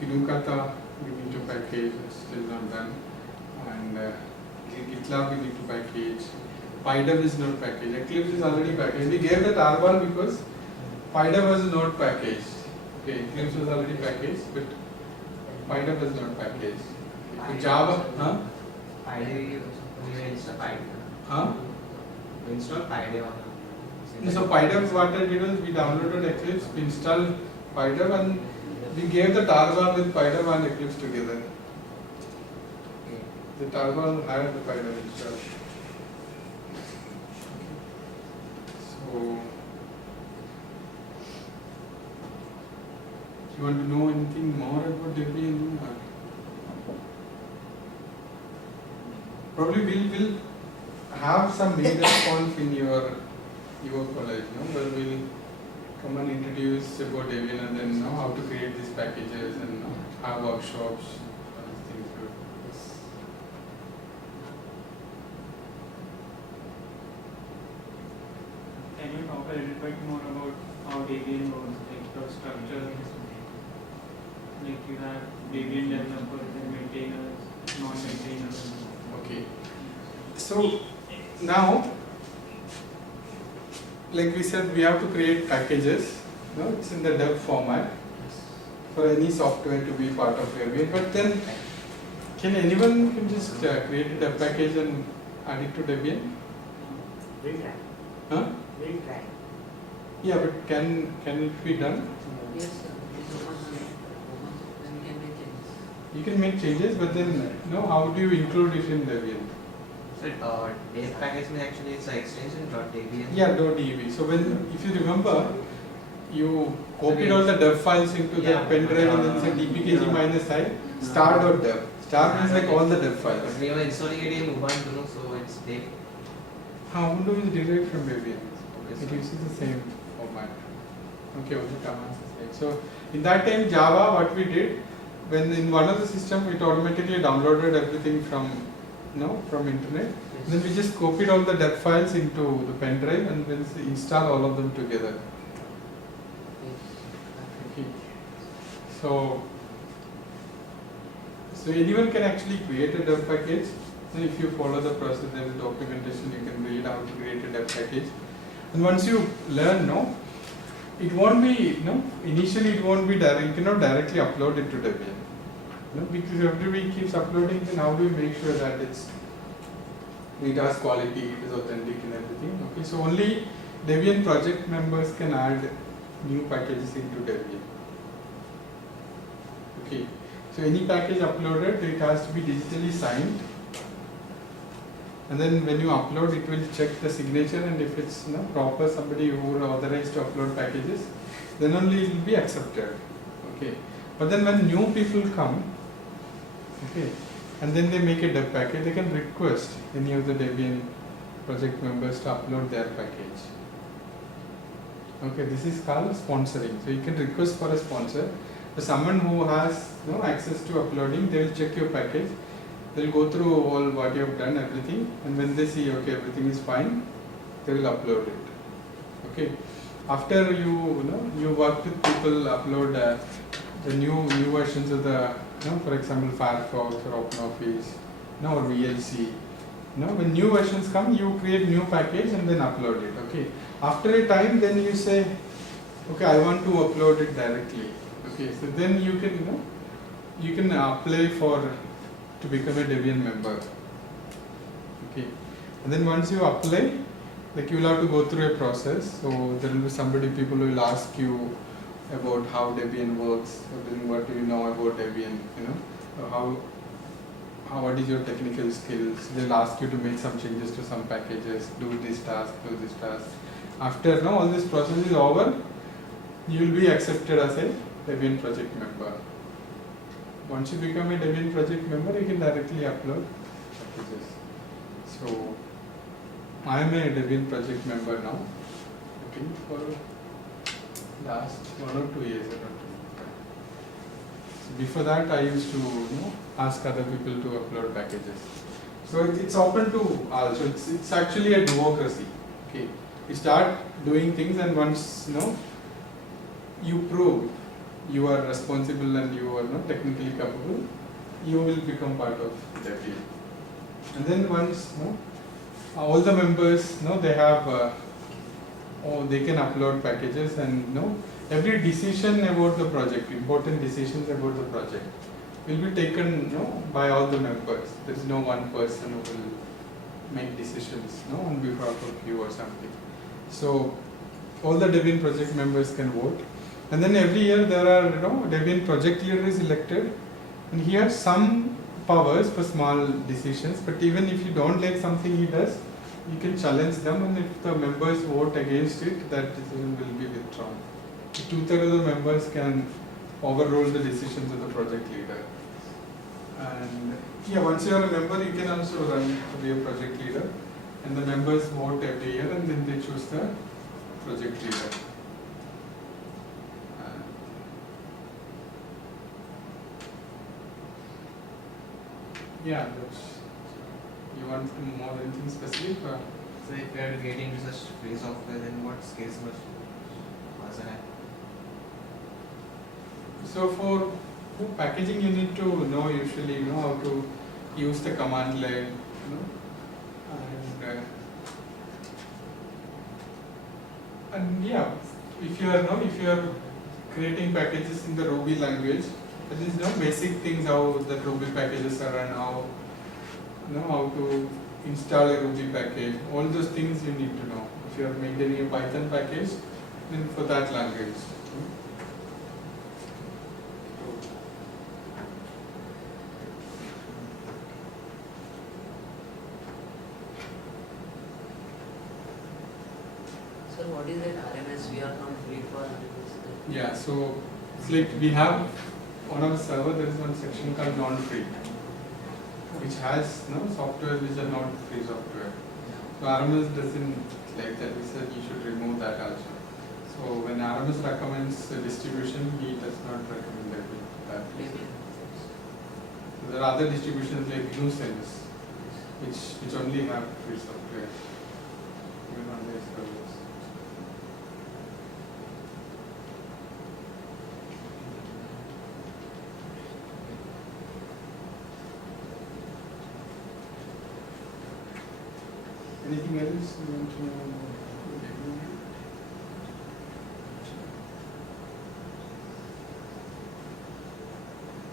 Kinukata we need to package, it's still not done. And GitLab we need to package. PyDev is not packaged. Eclipse is already packaged. We gave that R1 because PyDev was not packaged. Okay, Eclipse was already packaged, but PyDev was not packaged. So Java, PyDev, we install PyDev. We install PyDev on So PyDev, what I did was we downloaded Eclipse, we installed PyDev, and we gave the Targon with PyDev and Eclipse together. The Targon had the PyDev installed. So, you want to know anything more about Debian? Probably we'll have some major conf in your college, where we'll come and introduce about Debian and then how to create these packages and have workshops, all these things. Can you talk a little bit more about how Debian works, like the structure? Like you have Debian developers and maintainers, non-maintainers. Okay. So now, like we said, we have to create packages. It's in the dev format for any software to be part of Debian. But then, can anyone just create a dev package and add it to Debian? We'll try. Huh? We'll try. Yeah, but can it be done? Yes, sir. It's open source, then we can make changes. You can make changes, but then how do you include it in Debian? So dev package means actually it's an extension .debian. Yeah, .dev. So if you remember, you copied all the dev files into the pen drive and then said dpkg-i star.dev. Star means like all the dev files. But we were installing it in Ubuntu, so it's dev. Ubuntu is derived from Debian. Okay, It so uses the same format. Okay, all the commands are same. So in that time Java, what we did, when in one of the system it automatically downloaded everything from internet. Then we just copied all the dev files into the pen drive and then install all of them together. Okay. So anyone can actually create a dev package. And if you follow the process, there is documentation, you can read how to create a dev package. And once you learn, it won't be, initially it won't be direct, you cannot directly upload it to Debian. Because every week keeps uploading, then how do we make sure that it has quality, it is authentic and everything. Okay, so only Debian project members can add new packages into Debian. Okay, so any package uploaded, it has to be digitally signed. And then when you upload, it will check the signature, and if it's proper, somebody who is authorized to upload packages, then only it will be accepted. Okay, but then when new people come, okay, and then they make a dev package, they can request any of the Debian project members to upload their package. Okay, this is called sponsoring. So you can request for a sponsor. So someone who has access to uploading, they will check your package. They will go through all what you have done, everything, and when they see everything is fine, they will upload it. Okay. After you work with people, upload the new versions of the for example Firefox or OpenOffice, or VLC. When new versions come, you create new package and then upload it. Okay. After a time, then you say, okay, I want to upload it directly. Okay. So then you can apply to become a Debian member. Okay, and then once you apply, you will have to go through a process. So there will be people who will ask you about how Debian works, what do you know about Debian, what is your technical skills. They'll ask you to make some changes to some packages, do this task. After all this process is over, you will be accepted as a Debian project member. Once you become a Debian project member, you can directly upload packages. So, I am a Debian project member now. I think for last 1 or 2 years. So Before that, I used to ask other people to upload packages. So it's open to all. So it's actually a democracy. Okay, you start doing things, and once you prove you are responsible and you are not technically capable, you will become part of the team. And then once all the members they have they can upload packages, and every decision about the project, important decisions about the project, will be taken by all the members. There is no one person who will make decisions on behalf of you or something. So all the Debian project members can vote, and then every year there are Debian project leader is elected, and he has some powers for small decisions. But even if you don't like something he does, you can challenge them, and if the members vote against it, that decision will be withdrawn. 2/3 of the members can overrule the decisions of the project leader. And once you are a member, you can also run to be a project leader, and the members vote every year, and then they choose the project leader. That's, you want more anything specific? So if you are to get into such free software, then what skills must person have? So for packaging, you need to know usually how to use the command line, and if you are creating packages in the Ruby language, that is basic things, how the Ruby packages are run, how to install a Ruby package. All those things you need to know. If you are maintaining a Python package, then for that language. Sir, what is that RMS? We are not free for RMS. So it's like we have on our server, there is one section called non-free, which has software which are not free software. So RMS doesn't like that. We said you should remove that also. So when RMS recommends a distribution, he does not recommend that. There are other distributions like GNU/Sense, which only have free software, even on their servers. Anything else you want to know?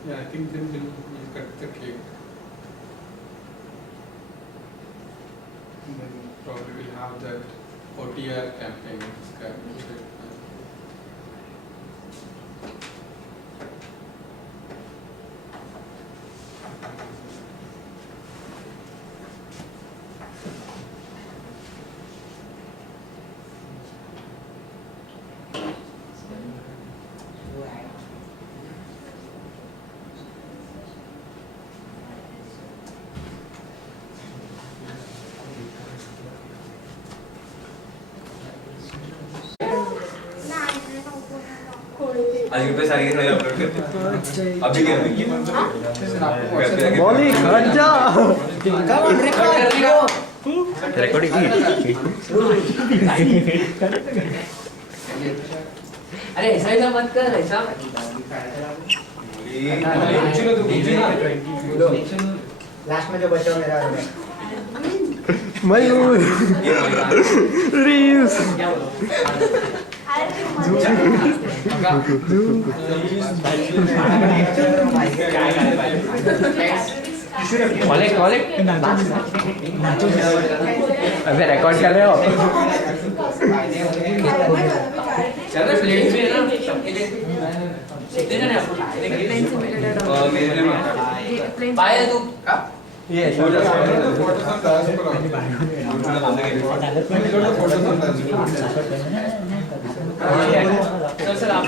I think then we'll cut the cake. And then probably we'll have that OTR campaign. आज YouTube सारी के upload करते हैं अभी क्या बोली खर्चा recording अरे ऐसा मत कर ऐसा लास्ट में जो बचा हो मेरा मयूर रील्स अबे रिकॉर्ड कर रहे हो चल रहा प्लेन में है ना सबके लिए कितने जने आप प्लेन पाया तू ये photos on सर आप